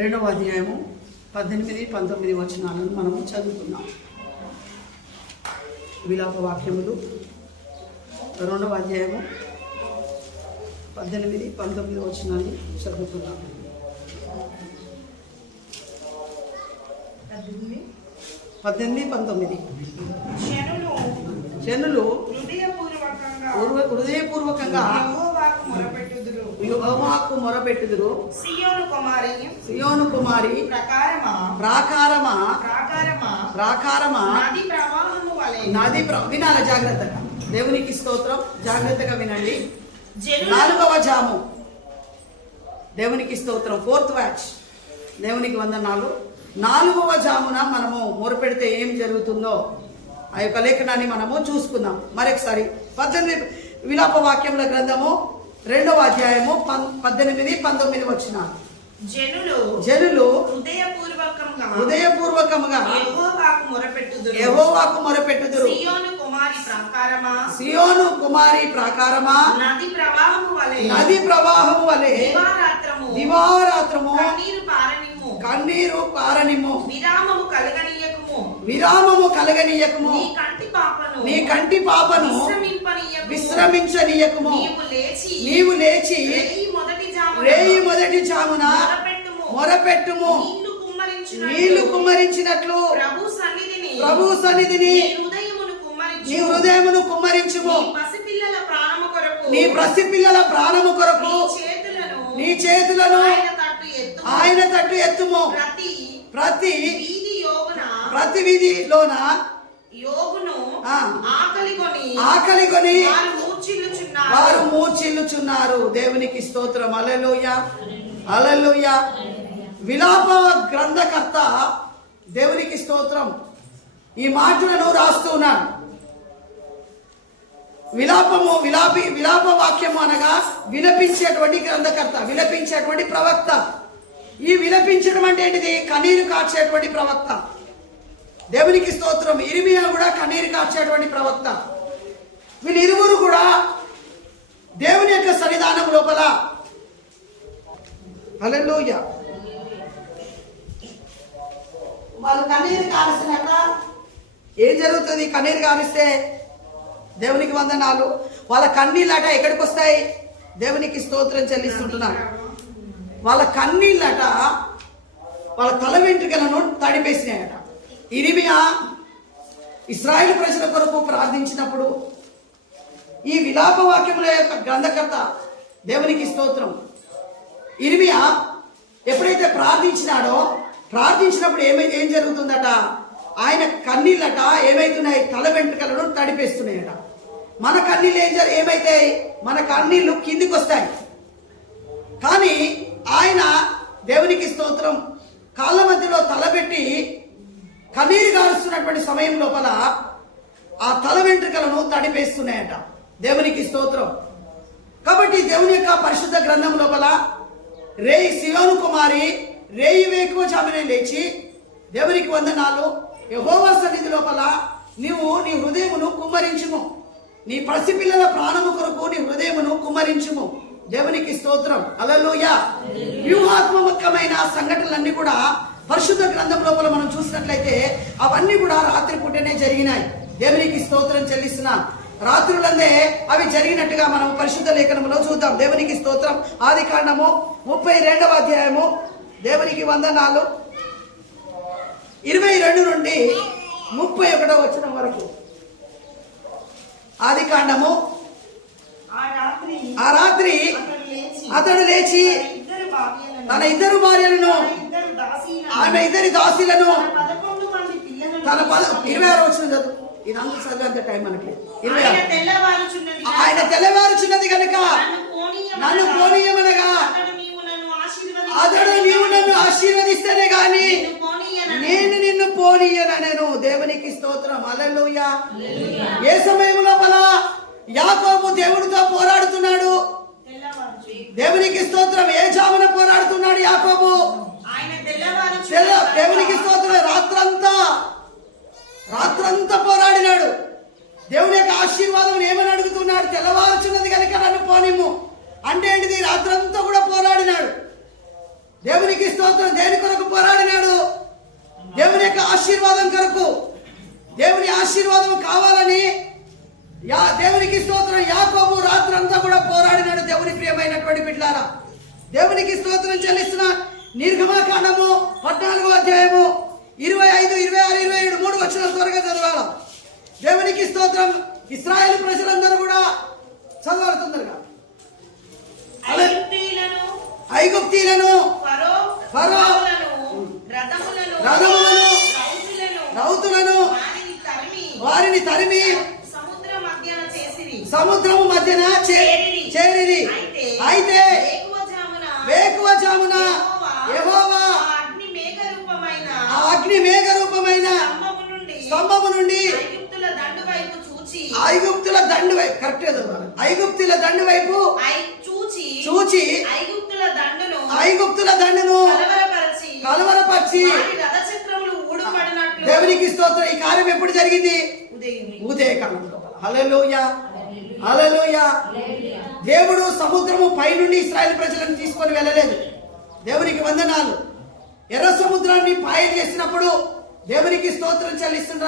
రెండవ అధ్యాయము 18-19 వచనాలను మనము చదువుతున్నాం. విలాప వాక్యములు రెండవ అధ్యాయము 18-19 వచనాన్ని చదువుతున్నాం. 18-19 జనులు హృదయపూర్వకంగా యెహోవాకు మొరపెట్టుదురు. సియోను కుమారి ప్రాకారమా నది వినాల జాగ్రత్తగా. దేవునికి స్తోత్రం. జాగ్రత్తగా వినండి. 4వ జాము. దేవునికి స్తోత్రం. 4th watch. దేవునికి వందనాలు. 4వ జామున మనము మొరపెడితే ఏం జరుగుతుందో ఆ యొక్క లేఖనాన్ని మనము చూసుకుందాం మరొకసారి. 18 విలాప వాక్యముల గ్రంథము 2వ అధ్యాయము 18-19 వచనాలు. జనులు హృదయపూర్వకముగా యెహోవాకు మొరపెట్టుదురు. సియోను కుమారి ప్రాకారమా నది ప్రవాహము వలె దివారాత్రము కన్నీరు పారనిమ్ము. విరామము కలగనీయకము. నీ కంటి పాపను విశ్రమించనీయకము. నీవు లేచి రేయి మొదటి జామున మొరపెట్టుము. నీళ్లు కుమ్మరించినట్లు ప్రభు సన్నిధిని నీ హృదయమును కుమ్మరించుము. నీ పసిపిల్లల ప్రాణము కొరకు నీ చేతులను ఆయన తట్టు ఎత్తుము. ప్రతి వీధిలోన ఆకలిగొని వారు మూర్ఛిల్లుచున్నారు. దేవునికి స్తోత్రం. హల్లెలూయా, హల్లెలూయా. విలాప గ్రంథకర్త దేవునికి స్తోత్రం ఈ మాటలను రాస్తున్నాడు. విలాప వాక్యము అనగా విలపించేటువంటి గ్రంథకర్త, విలపించేటువంటి ప్రవక్త. ఈ విలపించడం అంటే ఏంటిది? కన్నీరు కార్చేటువంటి ప్రవక్త. దేవునికి స్తోత్రం. ఇర్మియా కూడా కన్నీరు కార్చేటువంటి ప్రవక్త. వీళ్ళిరువురు కూడా దేవుని యొక్క సన్నిధానం లోపల హల్లెలూయా వాళ్ళు కన్నీరు కారిసినాక ఏం జరుగుతుంది? కన్నీరు కారిస్తే దేవునికి వందనాలు. వాళ్ళ కన్నీళ్ళట ఎక్కడికి వస్తాయి? దేవునికి స్తోత్రం చెల్లిస్తుంటున్నారు. వాళ్ళ కన్నీళ్ళట వాళ్ళ తల వెంట్రుకలను తడిపేసినాయట. ఇర్మియా ఇశ్రాయేలు ప్రజల కొరకు ప్రార్థించినప్పుడు ఈ విలాప వాక్యముల యొక్క గ్రంథకర్త దేవునికి స్తోత్రం ఇర్మియా ఎప్పుడైతే ప్రార్థించినప్పుడు ఏం జరుగుతుందట? ఆయన కన్నీళ్ళట ఏమైతున్నాయి? తల వెంట్రుకలను తడిపేస్తున్నాయట. మన కన్నీళ్ళు ఏమైతాయి? మన కన్నీళ్ళు కిందికి వస్తాయి. కానీ ఆయన దేవునికి స్తోత్రం కాళ్ళ మధ్యలో తలపెట్టి కన్నీరు గారుస్తున్నటువంటి సమయం లోపల ఆ తల వెంట్రుకలను తడిపేస్తున్నాయట. దేవునికి స్తోత్రం. కాబట్టి దేవుని యొక్క పరిశుద్ధ గ్రంథం లోపల సియోను కుమారి రేయి వేకువ జామునే లేచి దేవునికి వందనాలు. యెహోవా సన్నిధి లోపల నీవు నీ హృదయమును కుమ్మరించుము. నీ పసిపిల్లల ప్రాణము కొరకు నీ హృదయమును కుమ్మరించుము. దేవునికి స్తోత్రం. హల్లెలూయా. వ్యూహాత్మకమైన సంఘటనలన్నీ కూడా పరిశుద్ధ గ్రంథం లోపల మనం చూసినట్లయితే అవన్నీ కూడా రాత్రి పూటనే జరిగినాయి. దేవునికి స్తోత్రం చెల్లిస్తున్నా. రాత్రులందే అవి జరిగినట్టుగా మనం పరిశుద్ధ లేఖనంలో చూద్దాం. దేవునికి స్తోత్రం. ఆదికాండము 32వ అధ్యాయము దేవునికి వందనాలు 22 నుండి 31వ వచనం వరకు. ఆదికాండము. ఆ రాత్రి అతడు లేచి తన ఇద్దరు భార్యలను ఆమె ఇద్దరి దాసీలను తన 26వ వచనం చదువు. ఇదంతా చదివేంత టైం మనకి. ఆయన తెల్లవారుచున్నది కనుక నన్ను పోనీయమనగా అతడు నీవు నన్ను ఆశీర్వదిస్తేనే గాని నేను నిన్ను పోనీయనను. దేవునికి స్తోత్రం. హల్లెలూయా. ఏ సమయం లోపల యాకోబు దేవుడితో పోరాడుతున్నాడు? దేవునికి స్తోత్రం. ఏ జామున పోరాడుతున్నాడు యాకోబు? దేవునికి స్తోత్రం. రాత్రంతా పోరాడినాడు. దేవుని యొక్క ఆశీర్వాదం ఏమని అడుగుతున్నాడు? తెల్లవారుచున్నది కనుక నన్ను పోనిమ్ము అంటే ఏంటిది? రాత్రంతా కూడా పోరాడినాడు. దేవునికి స్తోత్రం. దేని కొరకు పోరాడినాడు? దేవుని యొక్క ఆశీర్వాదం కొరకు. దేవుని ఆశీర్వాదం కావాలని దేవునికి స్తోత్రం. యాకోబు రాత్రి అంతా కూడా పోరాడినాడు. దేవుని ప్రియమైనటువంటి బిడ్డలారా, దేవునికి స్తోత్రం చెల్లిస్తున్న నిర్గమకాండము 14వ అధ్యాయము 25, 26, 27, 3 వచనాలు త్వరగా చదవాల. దేవునికి స్తోత్రం. ఇశ్రాయేలు ప్రజలందరూ కూడా చదవాలి తొందరగా. ఐగుప్తీలను, ఫరో, రథములను, రౌతులను వారిని తరిమి సముద్రము మధ్యన చేరిరి. అయితే వేకువజామున యెహోవా ఆ అగ్ని మేఘ రూపమైన స్తంభము నుండి ఐగుప్తుల దండు వైపు కరెక్ట్ ఐగుప్తుల దండు వైపు చూచి ఐగుప్తుల దండును కలవరపరిచి దేవునికి స్తోత్రం. ఈ కార్యం ఎప్పుడు జరిగింది? ఉదయకాలంలో. హల్లెలూయా, హల్లెలూయా. దేవుడు సముద్రము పైనుండి ఇశ్రాయేలు ప్రజలను తీసుకొని వెళ్ళలేదు. దేవునికి వందనాలు. ఎర్ర సముద్రాన్ని పాయ చేసినప్పుడు దేవునికి స్తోత్రం చెల్లిస్తున్న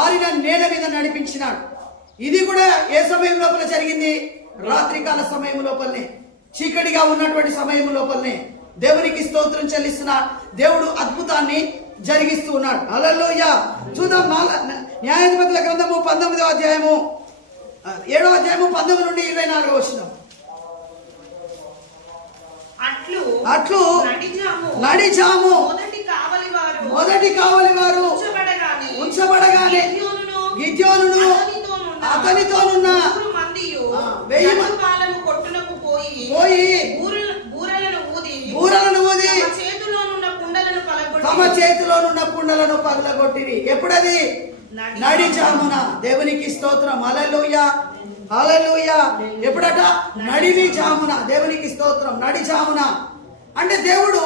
ఆరిన నేల మీద నడిపించినాడు. ఇది కూడా ఏ సమయం లోపల జరిగింది? రాత్రికాల సమయం లోపలనే, చీకటిగా ఉన్నటువంటి సమయం లోపలనే దేవునికి స్తోత్రం చెల్లిస్తున్న దేవుడు అద్భుతాన్ని జరిగిస్తూ ఉన్నాడు. హల్లెలూయా. చూద్దాం. న్యాయాధిపతుల గ్రంథము 19వ అధ్యాయము 7వ అధ్యాయము 19 నుండి 24 వచనం. అట్లు నడిజాము మొదటి కావలి వారు ఉంచబడగానే గిద్యోనును అతనితోనున్న 1000 పోయి బూరలను ఊది తమ చేతిలోనున్న కుండలను పగలగొట్టిరి. ఎప్పుడది? నడిజామున. దేవునికి స్తోత్రం. హల్లెలూయా, హల్లెలూయా. ఎప్పుడట? నడివి జామున. దేవునికి స్తోత్రం. నడిజామున అంటే దేవుడు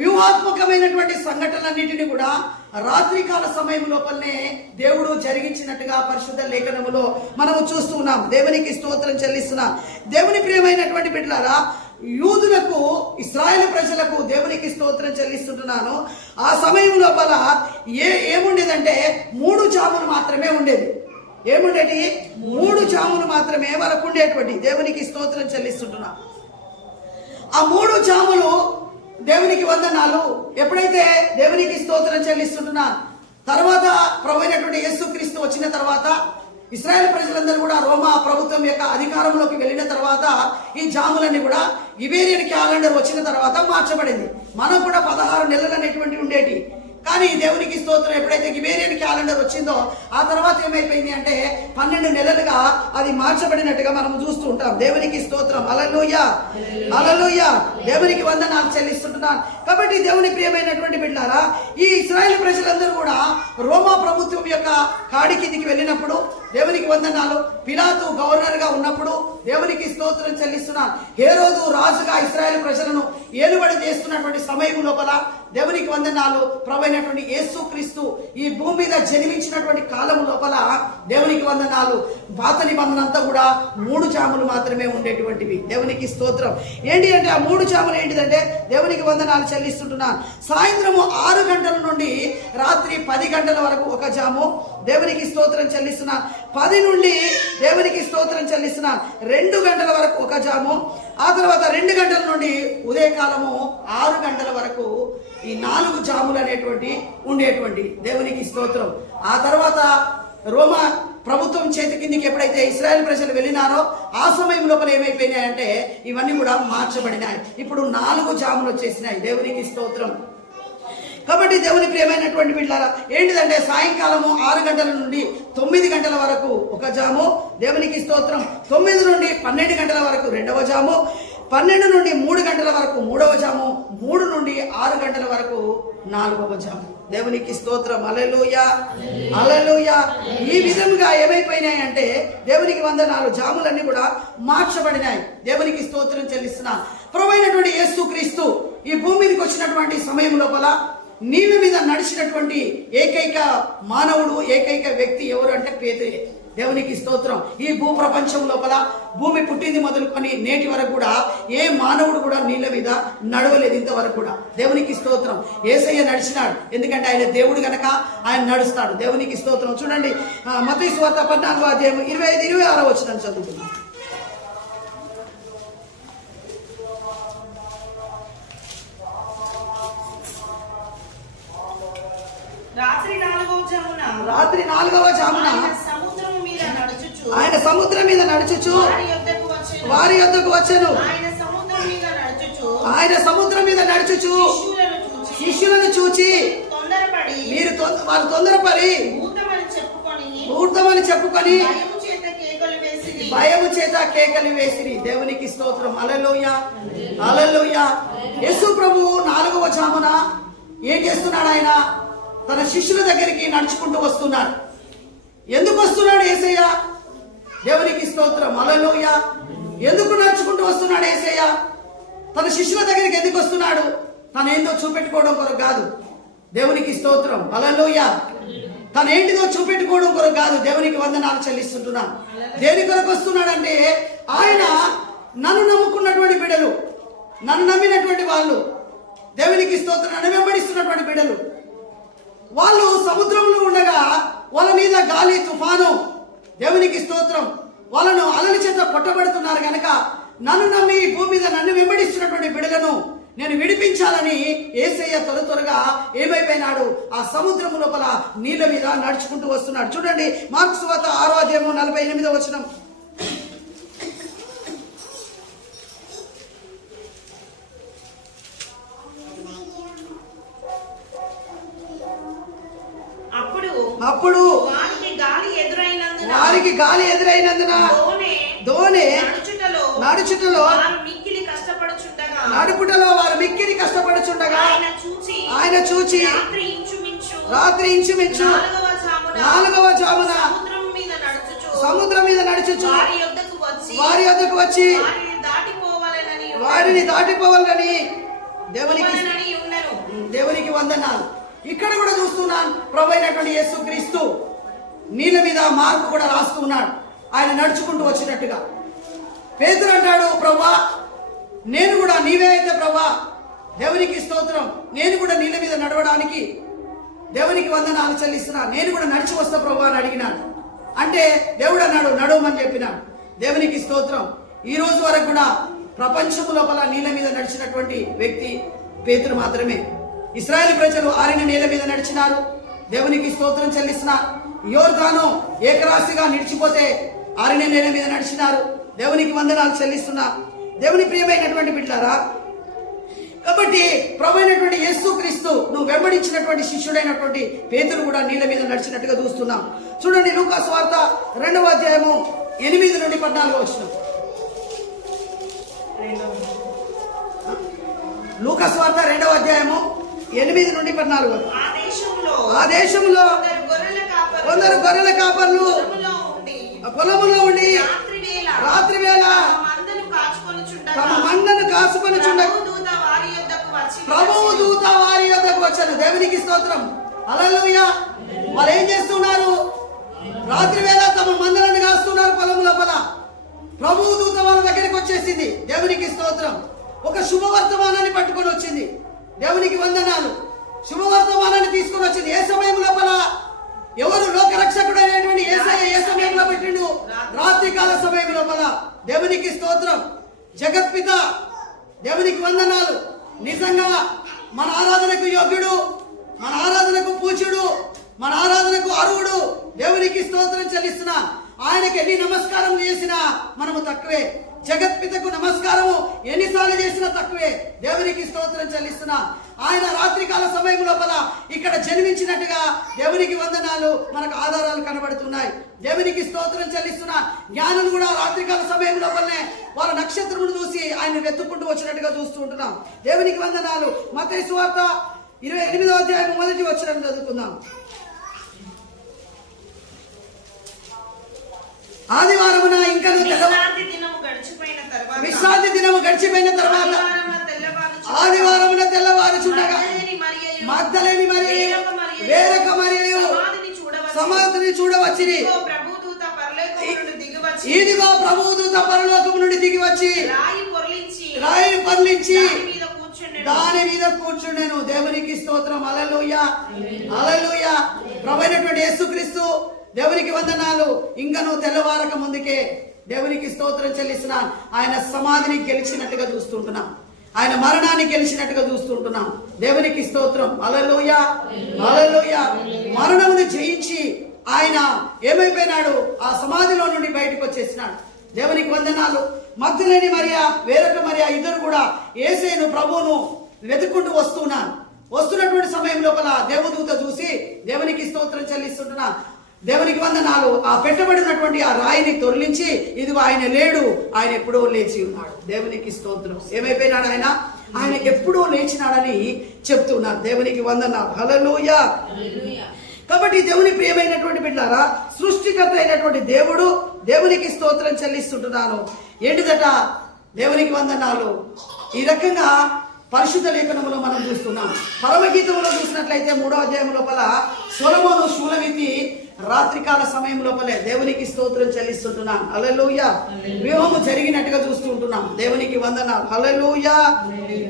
వ్యూహాత్మకమైనటువంటి సంఘటనలన్నింటినీ కూడా రాత్రికాల సమయం లోపలనే దేవుడు జరిగించినట్టుగా పరిశుద్ధ లేఖనములో మనము చూస్తూ ఉన్నాం. దేవునికి స్తోత్రం చెల్లిస్తున్నాం. దేవుని ప్రియమైనటువంటి బిడ్డలారా, యూదులకు, ఇశ్రాయేలు ప్రజలకు దేవునికి స్తోత్రం చెల్లిస్తుంటున్నాను. ఆ సమయం లోపల ఏముండేదంటే 3 జాములు మాత్రమే ఉండేది. ఏముండేటి? 3 జాములు మాత్రమే వాళ్ళకు ఉండేటువంటి. దేవునికి స్తోత్రం చెల్లిస్తుంటున్నా. ఆ 3 జాములు దేవునికి వందనాలు. ఎప్పుడైతే దేవునికి స్తోత్రం చెల్లిస్తుంటున్నా తర్వాత ప్రభువైనటువంటి యేసుక్రీస్తు వచ్చిన తర్వాత ఇశ్రాయేల్ ప్రజలందరూ కూడా రోమా ప్రభుత్వం యొక్క అధికారంలోకి వెళ్ళిన తర్వాత ఈ జాములన్నీ కూడా ఇబేరియన్ క్యాలెండర్ వచ్చిన తర్వాత మార్చబడింది. మనం కూడా 16 నెలలు అనేటువంటి ఉండేటి. కానీ దేవునికి స్తోత్రం ఎప్పుడైతే గిబేరియన్ క్యాలెండర్ వచ్చిందో ఆ తర్వాత ఏమైపోయింది అంటే 12 నెలలుగా అది మార్చబడినట్టుగా మనం చూస్తూ ఉంటాం. దేవునికి స్తోత్రం. హల్లెలూయా, హల్లెలూయా. దేవునికి వందనాలు చెల్లిస్తుంటున్నాను. కాబట్టి దేవుని ప్రియమైనటువంటి బిడ్డలారా, ఈ ఇశ్రాయేల్ ప్రజలందరూ కూడా రోమా ప్రభుత్వం యొక్క కాడి కిందికి వెళ్ళినప్పుడు దేవునికి వందనాలు. పిలాతు గవర్నర్ గా ఉన్నప్పుడు దేవునికి స్తోత్రం చెల్లిస్తున్నాను. హేరోదు రాజుగా ఇశ్రాయేల్ ప్రజలను ఏలుబడి చేస్తున్నటువంటి సమయం లోపల దేవునికి వందనాలు. ప్రభువైనటువంటి యేసుక్రీస్తు ఈ భూమి మీద జన్మించినటువంటి కాలం లోపల దేవునికి వందనాలు. పాత నిబంధన అంతా కూడా 3 జాములు మాత్రమే ఉండేటువంటివి. దేవునికి స్తోత్రం. ఏంటి అంటే ఆ 3 జాములు ఏంటిదంటే దేవునికి వందనాలు చెల్లిస్తుంటున్నాను. సాయంత్రము 6 గంటల నుండి రాత్రి 10 గంటల వరకు ఒక జాము దేవునికి స్తోత్రం చెల్లిస్తున్నాను. 10 నుండి దేవునికి స్తోత్రం చెల్లిస్తున్నాను 2 గంటల వరకు ఒక జాము. ఆ తర్వాత 2 గంటల నుండి ఉదయకాలము 6 గంటల వరకు ఈ 4 జాములు అనేటువంటి ఉండేటువంటి. దేవునికి స్తోత్రం. ఆ తర్వాత రోమా ప్రభుత్వం చేతి కిందికి ఎప్పుడైతే ఇశ్రాయేల్ ప్రజలు వెళ్ళినారో ఆ సమయం లోపల ఏమైపోయినాయంటే ఇవన్నీ కూడా మార్చబడినాయి. ఇప్పుడు 4 జాములు వచ్చేసినాయి. దేవునికి స్తోత్రం. కాబట్టి దేవుని ప్రియమైనటువంటి బిడ్డలారా, ఏంటిదంటే సాయంకాలము 6 గంటల నుండి 9 గంటల వరకు ఒక జాము దేవునికి స్తోత్రం. 9 నుండి 12 గంటల వరకు 2వ జాము. 12 నుండి 3 గంటల వరకు 3వ జాము. 3 నుండి 6 గంటల వరకు 4వ జాము. దేవునికి స్తోత్రం. హల్లెలూయా, హల్లెలూయా. ఈ విధంగా ఏమైపోయినాయి అంటే దేవునికి వందనాలు. జాములన్నీ కూడా మార్చబడినాయి. దేవునికి స్తోత్రం చెల్లిస్తున్నా. ప్రభువైనటువంటి యేసుక్రీస్తు ఈ భూమి మీదకి వచ్చినటువంటి సమయం లోపల నీళ్ళ మీద నడిచినటువంటి ఏకైక మానవుడు, ఏకైక వ్యక్తి ఎవరు అంటే పేతురే. దేవునికి స్తోత్రం. ఈ భూ ప్రపంచం లోపల భూమి పుట్టింది మొదలుకొని నేటి వరకు కూడా ఏ మానవుడు కూడా నీళ్ళ మీద నడవలేదు ఇంతవరకు కూడా. దేవునికి స్తోత్రం. యేసయ్య నడిచినాడు, ఎందుకంటే ఆయన దేవుడు గనక ఆయన నడుస్తాడు. దేవునికి స్తోత్రం. చూడండి మత్తయి సువార్త 14వ అధ్యాయం 25-26 వచనం చదువుతున్నాం. రాత్రి 4వ జామున ఆయన సముద్రం మీద నడుచుచు వారి యొద్దకు వచ్చెను. ఆయన సముద్రం మీద నడుచుచు శిష్యులను చూచి వారు తొందరపడి భూతమని చెప్పుకొని భయము చేత కేకలు వేసిరి. దేవునికి స్తోత్రం. హల్లెలూయా, హల్లెలూయా. యేసు ప్రభువు 4వ జామున ఏం చేస్తున్నాడు? ఆయన తన శిష్యుల దగ్గరికి నడుచుకుంటూ వస్తున్నాడు. ఎందుకు వస్తున్నాడు యేసయ్య? దేవునికి స్తోత్రం. హల్లెలూయా. ఎందుకు నడుచుకుంటూ వస్తున్నాడు యేసయ్య? తన శిష్యుల దగ్గరికి ఎందుకు వస్తున్నాడు? తను ఏందో చూపెట్టుకోవడం కొరకు కాదు. దేవునికి స్తోత్రం. హల్లెలూయా. తను ఏంటిదో చూపెట్టుకోవడం కొరకు కాదు. దేవునికి వందనాలు చెల్లిస్తుంటున్నాను. దేని కొరకు వస్తున్నాడంటే, ఆయన నన్ను నమ్ముకున్నటువంటి బిడ్డలు, నన్ను నమ్మినటువంటి వాళ్ళు, దేవునికి స్తోత్రం, నన్ను వెంబడిస్తున్నటువంటి బిడ్డలు, వాళ్ళు సముద్రంలో ఉండగా వాళ్ళ మీద గాలి తుఫాను, దేవునికి స్తోత్రం, వాళ్ళను అలల చేత కొట్టబడుతున్నారు కనుక నన్ను నమ్మి భూమి మీద నన్ను వెంబడిస్తున్నటువంటి బిడ్డలను నేను విడిపించాలని యేసయ్య త్వరగా ఏమైపోయినాడు? ఆ సముద్రం లోపల నీళ్ళ మీద నడుచుకుంటూ వస్తున్నాడు. చూడండి మార్కు సువార్త 6వ అధ్యాయం 48వ వచనం. అప్పుడు వారికి గాలి ఎదురైనందున దోణి నడుచుటలో నడుపుటలో వారు మిక్కిలి కష్టపడుచుండగా ఆయన చూచి రాత్రి ఇంచుమించు 4వ జామున సముద్రం మీద నడుచుచు వారి యొద్దకు వచ్చి వారిని దాటిపోవాలని దేవునికి వందనాలు. ఇక్కడ కూడా చూస్తున్నాను, ప్రభు అయినటువంటి యేసుక్రీస్తు నీళ్ళ మీద మార్కు కూడా రాస్తూ ఉన్నాడు, ఆయన నడుచుకుంటూ వచ్చినట్టుగా. పేతురు అంటాడు, ప్రభా నేను కూడా, నీవే అయితే ప్రభా, దేవునికి స్తోత్రం, నేను కూడా నీళ్ళ మీద నడవడానికి దేవునికి వందనాలు చెల్లిస్తున్నా, నేను కూడా నడిచి వస్తా ప్రభా అని అడిగినాడు. అంటే దేవుడు అన్నాడు నడవమని చెప్పినాడు. దేవునికి స్తోత్రం. ఈ రోజు వరకు కూడా ప్రపంచం లోపల నీళ్ళ మీద నడిచినటువంటి వ్యక్తి పేతురు మాత్రమే. ఇశ్రాయేలు ప్రజలు ఆరిన నీళ్ళ మీద నడిచినారు. దేవునికి స్తోత్రం చెల్లిస్తున్నా. యోర్దాను ఏకరాశిగా నిడిచిపోతే ఆరిన నీళ్ళ మీద నడిచినారు. దేవునికి వందనాలు చెల్లిస్తున్నా. దేవుని ప్రియమైనటువంటి బిడ్డలారా, కాబట్టి ప్రభు అయినటువంటి యేసుక్రీస్తు నువ్వు వెంబడించినటువంటి శిష్యుడైనటువంటి పేతురు కూడా నీళ్ళ మీద నడిచినట్టుగా చూస్తున్నాం. చూడండి లూకా సువార్త 2వ అధ్యాయము 8 నుండి 14 వచనం. లూకా సువార్త 2వ అధ్యాయము 8 నుండి 14. ఆ దేశంలో కొందరు గొర్రెల కాపర్లు పొలములో ఉండి రాత్రి వేళ తమ మందను కాచుకొనుచుండగా ప్రభువు దూత వారి యొద్దకు వచ్చాను. దేవునికి స్తోత్రం. హల్లెలూయా. వాళ్ళు ఏం చేస్తున్నారు? రాత్రి వేళ తమ మందలను కాస్తున్నారు పొలం లోపల. ప్రభువు దూత వాళ్ళ దగ్గరికి వచ్చేసింది. దేవునికి స్తోత్రం. ఒక శుభవర్తమానాన్ని పట్టుకొని వచ్చింది. దేవునికి వందనాలు. శుభవర్తమానాన్ని తీసుకొని వచ్చింది. ఏ సమయం లోపల? ఎవరు లోకరక్షకుడు అయినటువంటి యేసయ్య ఏ సమయంలో పెట్టిండు? రాత్రి కాల సమయం లోపల. దేవునికి స్తోత్రం. జగత్పిత దేవునికి వందనాలు. నిజంగా మన ఆరాధనకు యోగ్యుడు, మన ఆరాధనకు పూజ్యుడు, మన ఆరాధనకు అర్హుడు. దేవునికి స్తోత్రం చెల్లిస్తున్నా. ఆయనకి ఎన్ని నమస్కారం చేసినా మనము తక్కువే. జగత్పితకు నమస్కారము ఎన్నిసార్లు చేసినా తక్కువే. దేవునికి స్తోత్రం చెల్లిస్తున్నా. ఆయన రాత్రికాల సమయం లోపల ఇక్కడ జన్మించినట్టుగా దేవునికి వందనాలు, మనకు ఆధారాలు కనబడుతున్నాయి. దేవునికి స్తోత్రం చెల్లిస్తున్నా. జ్ఞానం కూడా రాత్రికాల సమయం లోపలనే వాళ్ళ నక్షత్రమును చూసి ఆయన వెతుక్కుంటూ వచ్చినట్టుగా చూస్తూ ఉంటున్నాం. దేవునికి వందనాలు. మత్తయి సువార్త 28వ అధ్యాయం 1వ వచనం చదువుకుందాం. ఆదివారమున ఇంకా విశ్రాంతి దినము గడిచిపోయిన తర్వాత ఆదివారమున తెల్లవారుచుండగా మగ్దలేని మరియు వేరొక మరియు సమాధిని చూడవచ్చిరి. ఇదిగో ప్రభువు దూత పరలోకము నుండి దిగి వచ్చి రాయిని పొర్లించి దాని మీద కూర్చుండెను. దేవునికి స్తోత్రం. హల్లెలూయా, హల్లెలూయా. ప్రభువైనటువంటి యేసుక్రీస్తు దేవునికి వందనాలు. ఇంకను తెల్లవారక ముందుకే దేవునికి స్తోత్రం చెల్లిస్తున్నాను. ఆయన సమాధిని గెలిచినట్టుగా చూస్తుంటున్నాం, ఆయన మరణాన్ని గెలిచినట్టుగా చూస్తుంటున్నాం. దేవునికి స్తోత్రం. హల్లెలూయా, హల్లెలూయా. మరణమును జయించి ఆయన ఏమైపోయినాడు? ఆ సమాధిలో నుండి బయటకు వచ్చేసినాడు. దేవునికి వందనాలు. మగ్దలేని మరియా, వేరొక మరియా ఇద్దరు కూడా యేసేను ప్రభువును వెతుక్కుంటూ వస్తున్నటువంటి సమయం లోపల దేవదూత చూసి దేవునికి స్తోత్రం చెల్లిస్తుంటున్నా. దేవునికి వందనాలు. ఆ పెట్టబడినటువంటి ఆ రాయిని తొలగించి ఇదిగో ఆయన లేడు, ఆయన ఎప్పుడో లేచి ఉన్నాడు. దేవునికి స్తోత్రం. ఏమైపోయినాడు? ఆయన ఎప్పుడో లేచినాడని చెప్తున్నారు. దేవునికి వందనాలు. హల్లెలూయా. కాబట్టి దేవుని ప్రియమైనటువంటి బిడ్డలారా, సృష్టికర్త అయినటువంటి దేవుడు దేవునికి స్తోత్రం చెల్లిస్తుంటున్నాను. ఏంటిదట? దేవునికి వందనాలు. ఈ రకంగా పరిశుద్ధ లేఖనములో మనం చూస్తున్నాం. పరమగీతంలో చూసినట్లయితే 3వ అధ్యాయం లోపల సొలొమోను శూలమితి రాత్రికాల సమయం లోపలే దేవునికి స్తోత్రం చెల్లిస్తుంటున్నాం. హల్లెలూయా. వివాహము జరిగినట్టుగా చూస్తుంటున్నాం. దేవునికి వందనాలు. హల్లెలూయా,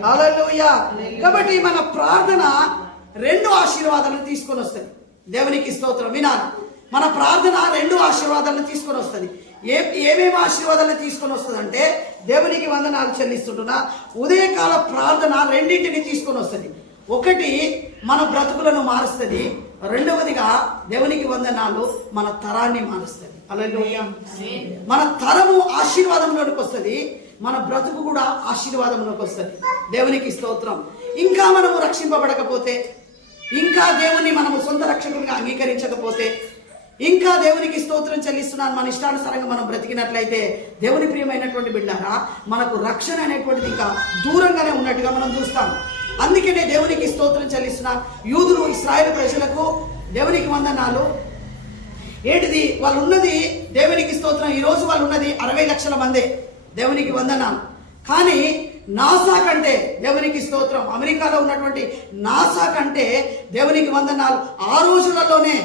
హల్లెలూయా. కాబట్టి మన ప్రార్థన 2 ఆశీర్వాదాలను తీసుకొని వస్తుంది. దేవునికి స్తోత్రం. వినాలి, మన ప్రార్థన 2 ఆశీర్వాదాలను తీసుకొని వస్తుంది. ఏమేమి ఆశీర్వాదాలను తీసుకొని వస్తుంది అంటే, దేవునికి వందనాలు చెల్లిస్తుంటున్నా, ఉదయకాల ప్రార్థన 2ంటిని తీసుకొని వస్తుంది. ఒకటి మన బ్రతుకులను మారుస్తుంది, రెండవదిగా దేవునికి వందనాలు మన తరాన్ని మారుస్తుంది. హల్లెలూయా. మన తరము ఆశీర్వాదంలోనికి వస్తుంది, మన బ్రతుకు కూడా ఆశీర్వాదంలోకి వస్తుంది. దేవునికి స్తోత్రం. ఇంకా మనము రక్షింపబడకపోతే, ఇంకా దేవుని మనము సొంత రక్షకులుగా అంగీకరించకపోతే, ఇంకా దేవునికి స్తోత్రం చెల్లిస్తున్నాను మన ఇష్టానుసారంగా మనం బ్రతికినట్లయితే, దేవుని ప్రియమైనటువంటి బిడ్డారా, మనకు రక్షణ అనేటువంటిది ఇంకా దూరంగానే ఉన్నట్టుగా మనం చూస్తాం. అందుకనే దేవునికి స్తోత్రం చెల్లిస్తున్నా. యూదులు ఇశ్రాయేలు ప్రజలకు దేవునికి వందనాలు. ఏంటిది? వాళ్ళు ఉన్నది దేవునికి స్తోత్రం. ఈ రోజు వాళ్ళు ఉన్నది 60 లక్షల మందే. దేవునికి వందనాలు. కానీ నాసా కంటే దేవునికి స్తోత్రం, అమెరికాలో ఉన్నటువంటి నాసా కంటే దేవునికి వందనాలు ఆ రోజులలోనే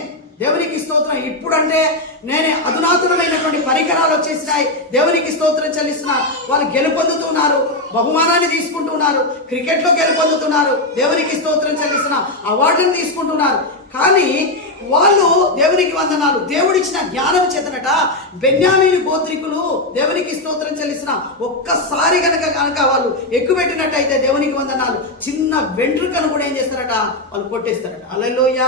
దేవునికి స్తోత్రం. ఇప్పుడంటే నేనే అధునాతనమైనటువంటి పరికరాలు వచ్చేసినాయి. దేవునికి స్తోత్రం చెల్లిస్తున్నారు. వాళ్ళు గెలుపొందుతున్నారు, బహుమానాన్ని తీసుకుంటున్నారు, క్రికెట్లో గెలుపొందుతున్నారు. దేవునికి స్తోత్రం చెల్లిస్తున్నారు, అవార్డులను తీసుకుంటున్నారు. కానీ వాళ్ళు దేవునికి వందనాలు దేవుడిచ్చిన జ్ఞానం చేతనట బెన్యామీను గోత్రికులు దేవునికి స్తోత్రం చెల్లిస్తున్నా ఒక్కసారి కనుక వాళ్ళు ఎక్కుపెట్టినట్టయితే దేవునికి వందనాలు చిన్న వెంట్రుకను కూడా ఏం చేస్తారట? వాళ్ళు కొట్టేస్తారట. హల్లెలూయా.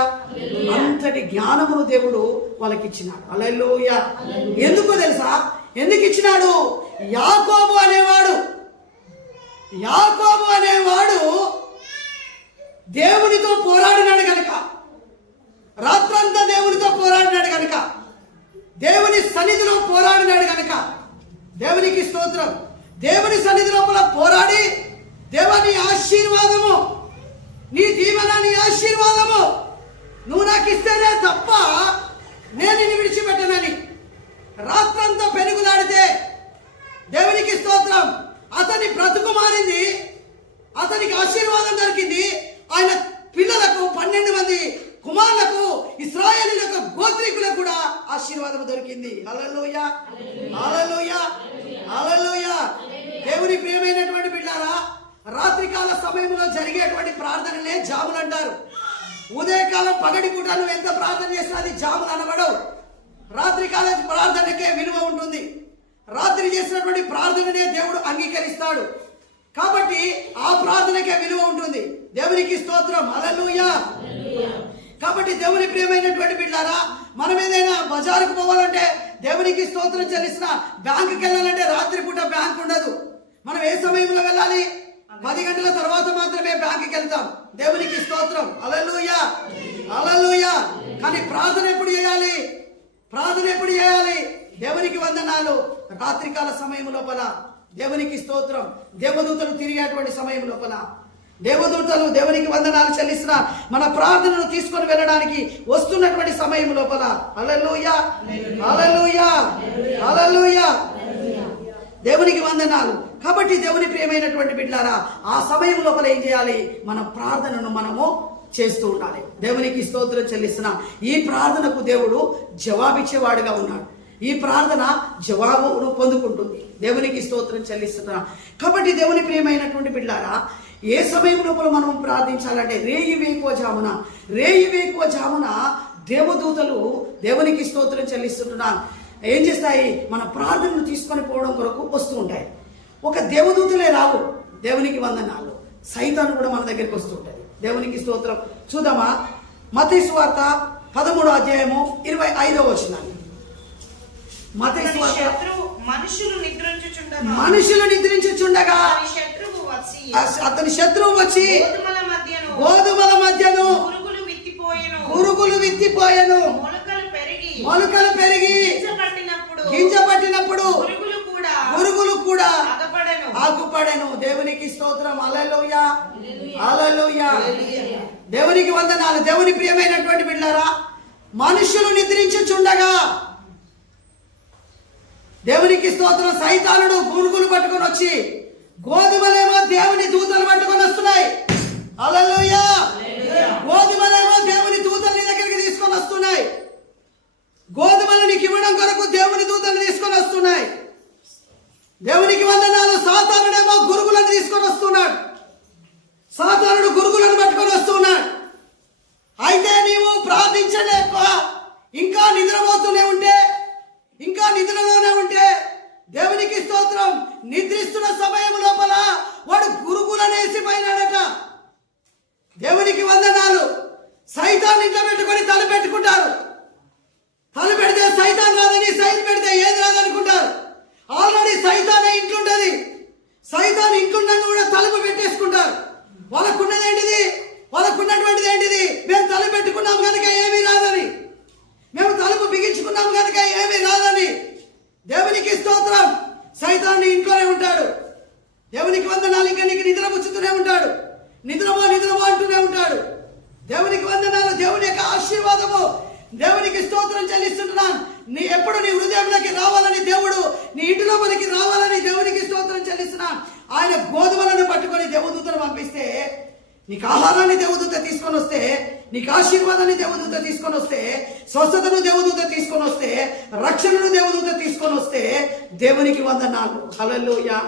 అంతటి జ్ఞానమును దేవుడు వాళ్ళకి ఇచ్చినాడు. హల్లెలూయా. ఎందుకో తెలుసా? ఎందుకు ఇచ్చినాడు? యాకోబు అనేవాడు దేవునితో పోరాడినాడు కనుక, రాత్రంతా దేవునితో పోరాడినాడు కనుక, దేవుని సన్నిధిలో పోరాడినాడు కనుక, దేవునికి స్తోత్రం. దేవుని సన్నిధి లోపల పోరాడి, దేవుని ఆశీర్వాదము, నీ దీవెన, నీ ఆశీర్వాదము నువ్వు నాకు ఇస్తేనే తప్ప నేను నిన్ను విడిచిపెట్టనని రాత్రంతా పెనుగులాడితే దేవునికి స్తోత్రం. అతని బ్రతుకు మారింది, అతనికి ఆశీర్వాదం దొరికింది. ఆయన పిల్లలకు 12 మంది కుమారులకు, ఇశ్రాయేలీయులకు, గోత్రికులకు కూడా ఆశీర్వాదం దొరికింది. హల్లెలూయా, హల్లెలూయా, హల్లెలూయా. దేవుని ప్రియమైనటువంటి బిడ్డలారా, రాత్రికాల సమయంలో జరిగేటువంటి ప్రార్థనలే జాములు అంటారు. ఉదయకాలం పగటి పూట నువ్వు ఎంత ప్రార్థన చేసినా అది జాములు అనబడవు. రాత్రికాల ప్రార్థనకే విలువ ఉంటుంది. రాత్రి చేసినటువంటి ప్రార్థననే దేవుడు అంగీకరిస్తాడు. కాబట్టి ఆ ప్రార్థనకే విలువ ఉంటుంది. దేవునికి స్తోత్రం. హల్లెలూయా. కాబట్టి దేవుని ప్రియమైనటువంటి బిడ్డలారా, మనం ఏదైనా బజారుకు పోవాలంటే దేవునికి స్తోత్రం చెల్లిస్తున్నా, బ్యాంకుకి వెళ్ళాలంటే రాత్రి పూట బ్యాంక్ ఉండదు. మనం ఏ సమయంలో వెళ్ళాలి? 10 గంటల తర్వాత మాత్రమే బ్యాంకుకి వెళ్తాం. దేవునికి స్తోత్రం. హల్లెలూయా, హల్లెలూయా. కానీ ప్రార్థన ఎప్పుడు చేయాలి? దేవునికి వందనాలు. రాత్రికాల సమయం లోపల దేవునికి స్తోత్రం. దేవదూతలు తిరిగేటువంటి సమయం లోపల దేవదూతలు దేవునికి వందనాలు చెల్లిస్తున్నా మన ప్రార్థనను తీసుకొని వెళ్ళడానికి వస్తున్నటువంటి సమయం లోపల. హల్లెలూయా, హల్లెలూయా, హల్లెలూయా. దేవునికి వందనాలు. కాబట్టి దేవుని ప్రియమైనటువంటి బిడ్డలారా, ఆ సమయం లోపల ఏం చేయాలి? మన ప్రార్థనను మనము చేస్తూ ఉండాలి. దేవునికి స్తోత్రం చెల్లిస్తున్నా. ఈ ప్రార్థనకు దేవుడు జవాబిచ్చేవాడుగా ఉన్నాడు. ఈ ప్రార్థన జవాబును పొందుకుంటుంది. దేవునికి స్తోత్రం చెల్లిస్తున్నా. కాబట్టి దేవుని ప్రియమైనటువంటి బిడ్డలారా, ఏ సమయం లోపల మనం ప్రార్థించాలంటే రేయి వేకువ జామున దేవదూతలు దేవునికి స్తోత్రం చెల్లిస్తుంటున్నాను ఏం చేస్తాయి, మన ప్రార్థనను తీసుకొని పోవడం కొరకు వస్తూ ఉంటాయి. ఒక దేవదూతలే రావు, దేవునికి వందనాలు, సైతాను కూడా మన దగ్గరికి వస్తూ ఉంటుంది. దేవునికి స్తోత్రం. చూద్దామా, మత్తయి సువార్త 13వ అధ్యాయము 25వ వచనాన్ని. మత్తయి సువార్త, మనుషులు నిద్రించుచుండగా అతని శత్రువు వచ్చి గోధుమల మధ్యను పురుగులు విత్తిపోయెను, మొలకలు పెరిగి గింజ పట్టినప్పుడు పురుగులు కూడా ఆకుపడెను. దేవునికి స్తోత్రం. హల్లెలూయా, హల్లెలూయా. దేవునికి వందనాలు. దేవుని ప్రియమైనటువంటి బిడ్డలారా, మనుషులు నిద్రించుచుండగా దేవునికి స్తోత్రం, సైతానుడు పురుగులు పట్టుకొని వచ్చి, గోధుమలేమో దేవుని దూతలు పట్టుకొని వస్తున్నాయి. హల్లెలూయా. గోధుమలేమో దేవుని దూతలు నీ దగ్గరికి తీసుకొని వస్తున్నాయి. గోధుమలు నీకు ఇవ్వడం కొరకు దేవుని దూతలు తీసుకొని వస్తున్నాయి. దేవునికి వందనాలు. సాతానుడేమో గురుగులను తీసుకొని వస్తున్నాడు. సాతానుడు గురుగులను పట్టుకొని వస్తున్నాడు. అయితే నీవు ప్రార్థించలేక ఇంకా నిద్రపోతూనే ఉంటే, ఇంకా నిద్రలోనే ఉంటే, దేవునికి స్తోత్రం, నిద్రిస్తున్న సమయం లోపల వాడు గురుగులను వేసిపోయినాడట. దేవునికి వందనాలు. సైతాన్ని ఇంట్లో పెట్టుకొని తల పెట్టుకుంటారు. తల పెడితే సైతాన్ రాదని, సైన్ పెడితే ఏది రాదనుకుంటారు. ఆల్రెడీ సైతాన్ ఇంట్లుంటది. సైతాన్ ఇంట్లుండగా కూడా తలుపు పెట్టేసుకుంటారు. వాళ్ళకున్నటువంటిది ఏంటిది, మేము తల పెట్టుకున్నాం కనుక ఏమీ రాదని, మేము తలుపు బిగించుకున్నాం కనుక ఏమీ రాదని. దేవునికి స్తోత్రం. సైతాన్ని ఇంట్లోనే ఉంటాడు. దేవునికి వందనాలు. ఇంకా నీకు నిద్ర ముచ్చుతూనే ఉంటాడు. నిద్రమో అంటూనే ఉంటాడు. దేవునికి వందనాలు. దేవుని యొక్క ఆశీర్వాదము, దేవునికి స్తోత్రం చెల్లిస్తున్నాను. ఎప్పుడు నీ హృదయంలోకి రావాలని, దేవుడు నీ ఇంటి లోపలికి రావాలని దేవునికి స్తోత్రం చెల్లిస్తున్నాను. ఆయన గోధుమలను పట్టుకొని దేవదూతను పంపిస్తే, నీకు ఆహారాన్ని దేవదూత తీసుకొని వస్తే, నీకు ఆశీర్వాదాన్ని దేవదూత తీసుకొని వస్తే, స్వస్థతను దేవదూత తీసుకొని వస్తే, రక్షణను దేవదూత తీసుకొని వస్తే, దేవునికి వందనాలు. హల్లెలూయా,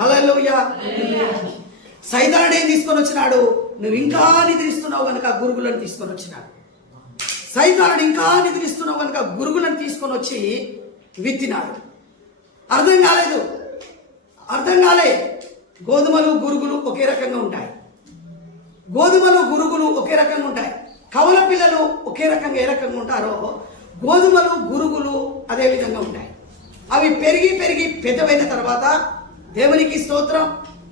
హల్లెలూయా. సైతానుడు ఏం తీసుకొని వచ్చినాడు, నువ్వు ఇంకా నిద్రిస్తున్నావు కనుక గురుగులను తీసుకొని వచ్చినాడు. సైతానుడు ఇంకా నిద్రిస్తున్నావు కనుక గురుగులను తీసుకొని వచ్చి విత్తినాడు. అర్థం కాలే. గోధుమలు గురుగులు ఒకే రకంగా ఉంటాయి. గోధుమలు గురుగులు ఒకే రకంగా ఉంటాయి. కవల పిల్లలు ఒకే రకంగా ఏ రకంగా ఉంటారో, గోధుమలు గురుగులు అదే విధంగా ఉంటాయి. అవి పెరిగి పెద్దవైన తర్వాత, దేవునికి స్తోత్రం,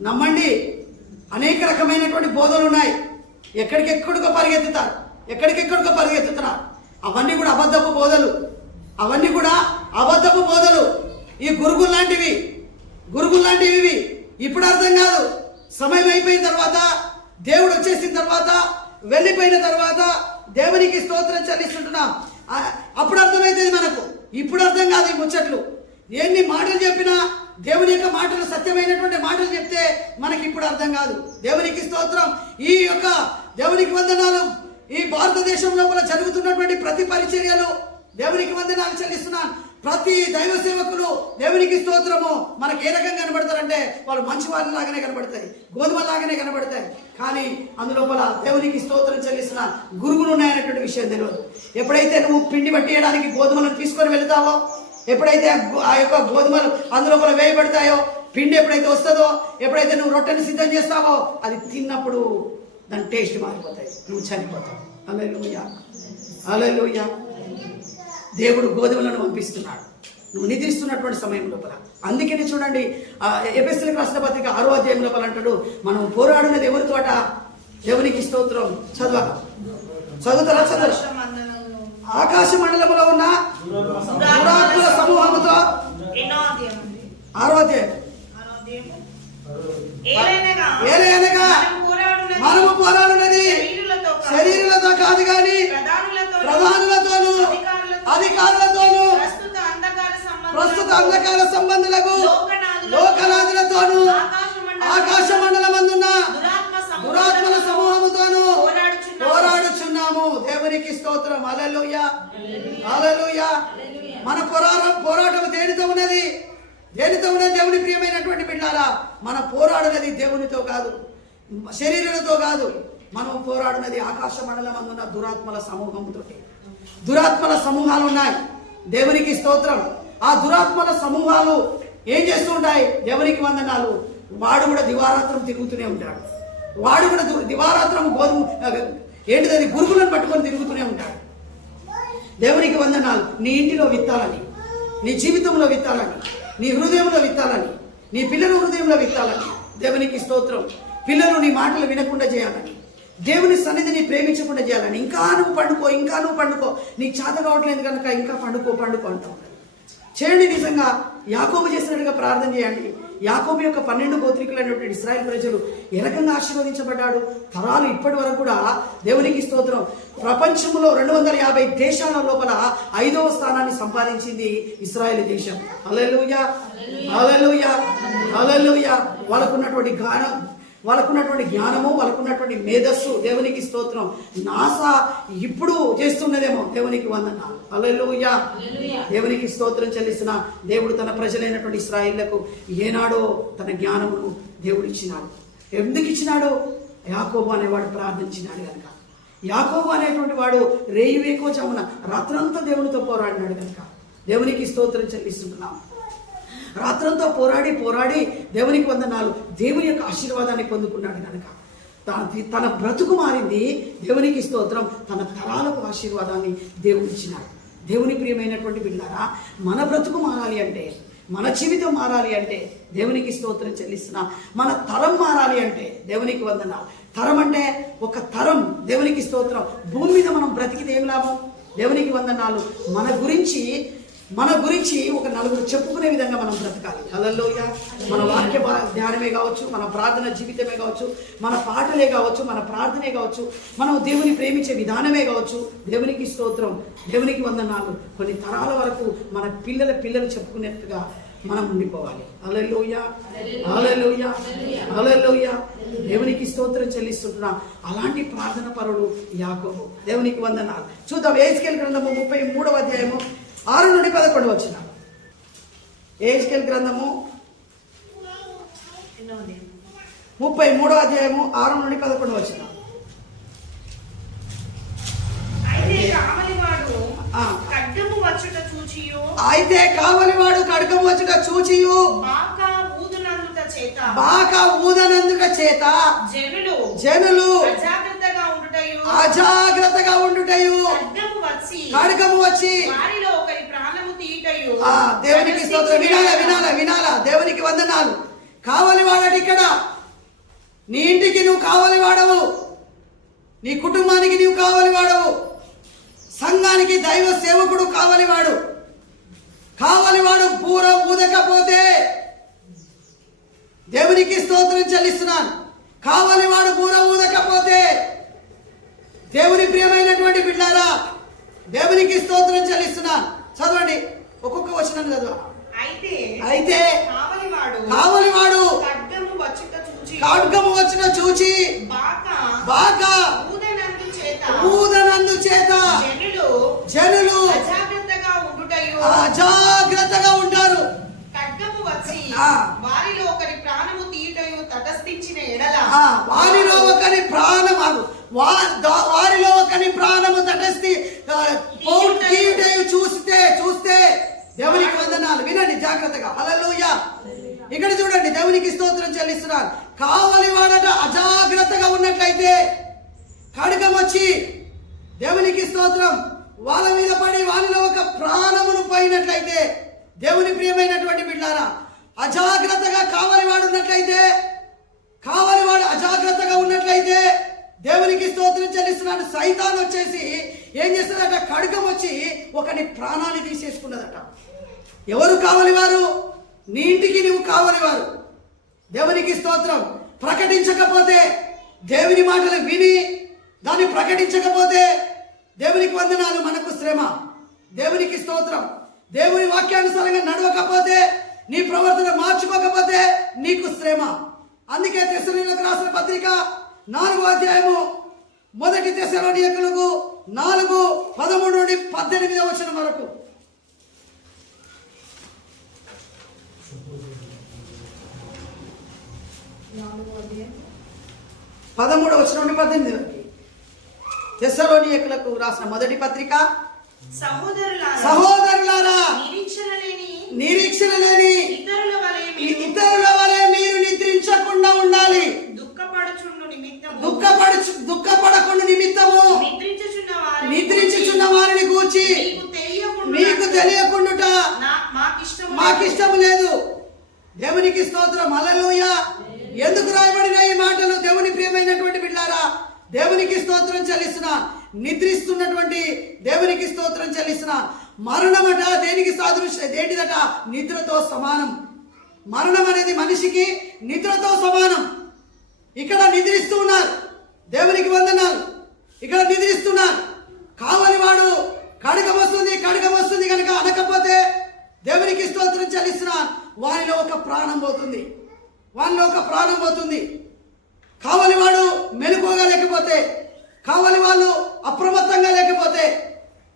నమ్మండి, అనేక రకమైనటువంటి బోధలు ఉన్నాయి. ఎక్కడికెక్కడికో పరిగెత్తుతున్నారు. అవన్నీ కూడా అబద్ధపు బోధలు. ఈ గురుగులు లాంటివి ఇప్పుడు అర్థం కాదు. సమయం అయిపోయిన తర్వాత, దేవుడు వచ్చేసిన తర్వాత, వెళ్ళిపోయిన తర్వాత దేవునికి స్తోత్రం చెల్లిస్తుంటున్నాం. అప్పుడు అర్థమవుతుంది మనకు. ఇప్పుడు అర్థం కాదు ఈ ముచ్చట్లు. ఎన్ని మాటలు చెప్పినా, దేవుని యొక్క మాటలు సత్యమైనటువంటి మాటలు చెప్తే మనకి ఇప్పుడు అర్థం కాదు. దేవునికి స్తోత్రం. ఈ యొక్క దేవునికి వందనాలు. ఈ భారతదేశం లోపల జరుగుతున్నటువంటి ప్రతి పరిచర్యలు దేవునికి వందనాలు చెల్లిస్తున్నాను. ప్రతి దైవ సేవకులు దేవునికి స్తోత్రము మనకు ఏ రకంగా కనబడతారంటే, వాళ్ళు మంచి వారి లాగానే కనబడతాయి, గోధుమ లాగానే కనబడతాయి. కానీ అందులోపల దేవునికి స్తోత్రం చెల్లిస్తున్న గురుగులు ఉన్నాయనేటువంటి విషయం తెలియదు. ఎప్పుడైతే నువ్వు పిండి పట్టేయడానికి గోధుమలను తీసుకొని వెళతావో, ఎప్పుడైతే ఆ యొక్క గోధుమలు అందులోపల వేయబడతాయో, పిండి ఎప్పుడైతే వస్తుందో, ఎప్పుడైతే నువ్వు రొట్టెని సిద్ధం చేస్తావో, అది తిన్నప్పుడు దాని టేస్ట్ మారిపోతాయి, నువ్వు చనిపోతావు. హల్లెలూయా, హల్లెలూయా. దేవుడు గోధుమలను పంపిస్తున్నాడు నువ్వు నిద్రిస్తున్నటువంటి సమయం లోపల. అందుకని చూడండి, ఎఫెసీయులకు రాసిన పత్రిక 6వ అధ్యాయం లోపల అంటాడు, మనం పోరాడినది ఎవరితోట? దేవునికి స్తోత్రం. చదువుతారా? ఆకాశ మండలంలో ఉన్న దురాత్మల సమూహముతో. 6వ అధ్యాయం. ఏలయనగా మనము పోరాడున్నది శరీరులతో కాదు గాని ప్రధానులతోనూ అధికారులతోనూ ప్రస్తుత అంధకార సంబంధులకు లోకనాథులతోనూ ఆకాశ మండలమందున్న దురాత్మల సమూహముతోనూ పోరాడుచున్నాము. దేవునికి స్తోత్రం. హల్లెలూయా, హల్లెలూయా. మన పోరాటం దేనితో ఉన్నది? దేనితో ఉన్నది? దేవుని ప్రియమైనటువంటి బిడ్డారా, మన పోరాడునది దేవునితో కాదు, శరీరులతో కాదు. మనం పోరాడునది ఆకాశ మండలం అందున్న దురాత్మల సమూహంతో. దురాత్మల సమూహాలు ఉన్నాయి. దేవునికి స్తోత్రం. ఆ దురాత్మల సమూహాలు ఏం చేస్తూ ఉంటాయి? దేవునికి వందనాలు. వాడు కూడా దివారాత్రం తిరుగుతూనే ఉంటాడు. వాడు కూడా దివారాత్రం ఏంటిదని గురుగులను పట్టుకొని తిరుగుతూనే ఉంటాడు. దేవునికి వందనాలు. నీ ఇంటిలో విత్తాలని, నీ జీవితంలో విత్తాలని, నీ హృదయంలో విత్తాలని, నీ పిల్లల హృదయంలో విత్తాలని. దేవునికి స్తోత్రం. పిల్లలు నీ మాటలు వినకుండా చేయాలని, దేవుని సన్నిధిని ప్రేమించకుండా చేయాలని. ఇంకా నువ్వు పండుకో, నీకు చేత కావట్లేదు కనుక ఇంకా పండుకో అంటావు. చేయండి. నిజంగా యాకోబు చేసినట్టుగా ప్రార్థన చేయండి. యాకోబు యొక్క 12 గోత్రికులైనటువంటి ఇశ్రాయేల్ ప్రజలు ఏ రకంగా ఆశీర్వదించబడ్డాడు. తరాలు ఇప్పటి వరకు కూడా దేవునికి స్తోత్రం. ప్రపంచంలో 250 దేశాల లోపల 5వ స్థానాన్ని సంపాదించింది ఇశ్రాయేల్ దేశం. హల్లెలూయా, హల్లెలూయా, హల్లెలూయా. వాళ్ళకున్నటువంటి జ్ఞానము, వాళ్ళకున్నటువంటి మేధస్సు, దేవునికి స్తోత్రం. నాసా ఇప్పుడు చేస్తున్నదేమో. దేవునికి వందనాలు. హల్లెలూయా, దేవునికి స్తోత్రం చెల్లిస్తున్న దేవుడు తన ప్రజలైనటువంటి ఇశ్రాయేళ్లకు ఏనాడో తన జ్ఞానమును దేవుడు ఇచ్చినాడు. ఎందుకు ఇచ్చినాడు? యాకోబు అనేవాడు ప్రార్థించినాడు కనుక. యాకోబు అనేటువంటి వాడు రేయివేకో చమున రాత్రంతా దేవునితో పోరాడినాడు కనుక దేవునికి స్తోత్రం చెల్లిస్తున్నాం. రాత్రంతో పోరాడి దేవునికి వందనాలు. దేవుని యొక్క ఆశీర్వాదాన్ని పొందుకున్నాడు కనుక తన బ్రతుకు మారింది. దేవునికి స్తోత్రం. తన తరాలకు ఆశీర్వాదాన్ని దేవుడు ఇచ్చినాడు. దేవుని ప్రియమైనటువంటి బిడ్డలారా, మన బ్రతుకు మారాలి అంటే, మన జీవితం మారాలి అంటే దేవునికి స్తోత్రం చెల్లిస్తున్నా. మన తరం మారాలి అంటే దేవునికి వందనాలు. తరం అంటే ఒక తరం. దేవునికి స్తోత్రం. భూమి మీద మనం బ్రతికితే ఏం లాభం? దేవునికి వందనాలు. మన గురించి ఒక నలుగురు చెప్పుకునే విధంగా మనం బ్రతకాలి. హల్లెలూయా. మన వాక్య ధ్యానమే కావచ్చు, మన ప్రార్థన జీవితమే కావచ్చు, మన పాటలే కావచ్చు, మన ప్రార్థనే కావచ్చు, మనం దేవుని ప్రేమించే విధానమే కావచ్చు. దేవునికి స్తోత్రం. దేవునికి వందనాలు. కొన్ని తరాల వరకు మన పిల్లలు చెప్పుకునేట్టుగా మనం ఉండిపోవాలి. హల్లెలూయా, హల్లెలూయా, హల్లెలూయా. దేవునికి స్తోత్రం చెల్లిస్తుంటున్నా. అలాంటి ప్రార్థన పరుడు యాకోబు. దేవునికి వందనాలు. చూద్దాం. యెహెజ్కేలు గ్రంథము 33వ అధ్యాయము 6 నుండి 11 వచ్చిన. యెహెజ్కేలు గ్రంథము 33వ అధ్యాయము 6 నుండి 11 వచ్చిన. అయితే కావలివాడు ఖడ్గము వచ్చుట చూచియు బాకా ఊదనందుట చేత జనులు అజాగ్రత్తగా ఉండుటయు ఖడ్గము వచ్చి దేవునికి స్తోత్రం. వినాలా. దేవునికి వందనాలు. కావలివాడటి ఇక్కడ. నీ ఇంటికి నువ్వు కావలివాడవు, నీ కుటుంబానికి నువ్వు కావలివాడవు, సంఘానికి దైవ సేవకుడు కావలివాడు. బూర ఊదకపోతే దేవునికి స్తోత్రం చెల్లిస్తున్నాను. కావలివాడు బూర ఊదకపోతే దేవుని ప్రియమైనటువంటి బిడ్డారా, దేవునికి స్తోత్రం చెల్లిస్తున్నాను. చదవండి. ఒక్కొక్క వచనం చదువు. అయితే కావలివాడు ఖడ్గము వచ్చిన చూచి బాగా ఊదనందు చేత జనులు అజాగ్రత్తగా ఉంటారు. వారిలో ఒకరి ప్రాణము తీయుటయు చూస్తే దేవునికి వందనాలు. వినండి జాగ్రత్తగా. హల్లెలూయా. ఇక్కడ చూడండి. దేవునికి స్తోత్రం చెల్లిస్తున్నారు. కావలి వాడట అజాగ్రత్తగా ఉన్నట్లయితే ఖడ్గం వచ్చి దేవునికి స్తోత్రం వాళ్ళ మీద పడి వాళ్ళలో ఒక ప్రాణమును పోయినట్లయితే, దేవుని ప్రియమైనటువంటి బిడ్డారా, అజాగ్రత్తగా కావలివాడు అజాగ్రత్తగా ఉన్నట్లయితే దేవునికి స్తోత్రం చెల్లిస్తున్నాడు. సైతాన్ వచ్చేసి ఏం చేస్తుందట? ఖడ్గం వచ్చి ఒకని ప్రాణాన్ని తీసేసుకున్నదట. ఎవరు కావలివారు? నీ ఇంటికి నువ్వు కావలివారు. దేవునికి స్తోత్రం. ప్రకటించకపోతే, దేవుని మాటలు విని దాన్ని ప్రకటించకపోతే దేవునికి వందనాలు, మనకు శ్రమ. దేవునికి స్తోత్రం. దేవుని వాక్యానుసారంగా నడవకపోతే, నీ ప్రవర్తన మార్చుకోకపోతే నీకు శ్రమ. అందుకే తెస్సలోనికీయులకు రాసిన పత్రిక 4వ అధ్యాయము 1 తెస్సలోనికీయులకు 4:13 నుండి 18 వచనం వరకు 13వ వచనం నుండి 18 వరకు. తెస్సలోనికీయులకు రాసిన మొదటి పత్రిక. సహోదరులారా, నిరీక్షణ లేని ఇతరుల వలె మీరు నిద్రించకుండా ఉండాలి. దుఃఖపడకుండా నిమిత్తము నిద్రించుచున్న వారిని గూర్చి మీకు తెలియకుండా మాకిష్టము లేదు. దేవునికి స్తోత్రం. హల్లెలూయా. ఎందుకు రాయబడిన ఈ మాటలు? దేవుని ప్రియమైనటువంటి బిడ్డలారా, దేవునికి స్తోత్రం చెల్లిస్తున్నా. నిద్రిస్తున్నటువంటి దేవునికి స్తోత్రం చెల్లిస్తున్నా. మరణమట దేనికి సాదృశ్యం? ఏంటిదట? నిద్రతో సమానం. మరణం అనేది మనిషికి నిద్రతో సమానం. ఇక్కడ నిద్రిస్తూ ఉన్నారు. దేవునికి వందనాలు. ఇక్కడ నిద్రిస్తున్నారు. కావలి వాడు కడగం వస్తుంది కనుక అనకపోతే దేవునికి స్తోత్రం చెల్లిస్తున్నాను. వారిలో ఒక ప్రాణం పోతుంది. కావలి వాడు మెలకువగా లేకపోతే, కావలి వాళ్ళు అప్రమత్తంగా లేకపోతే,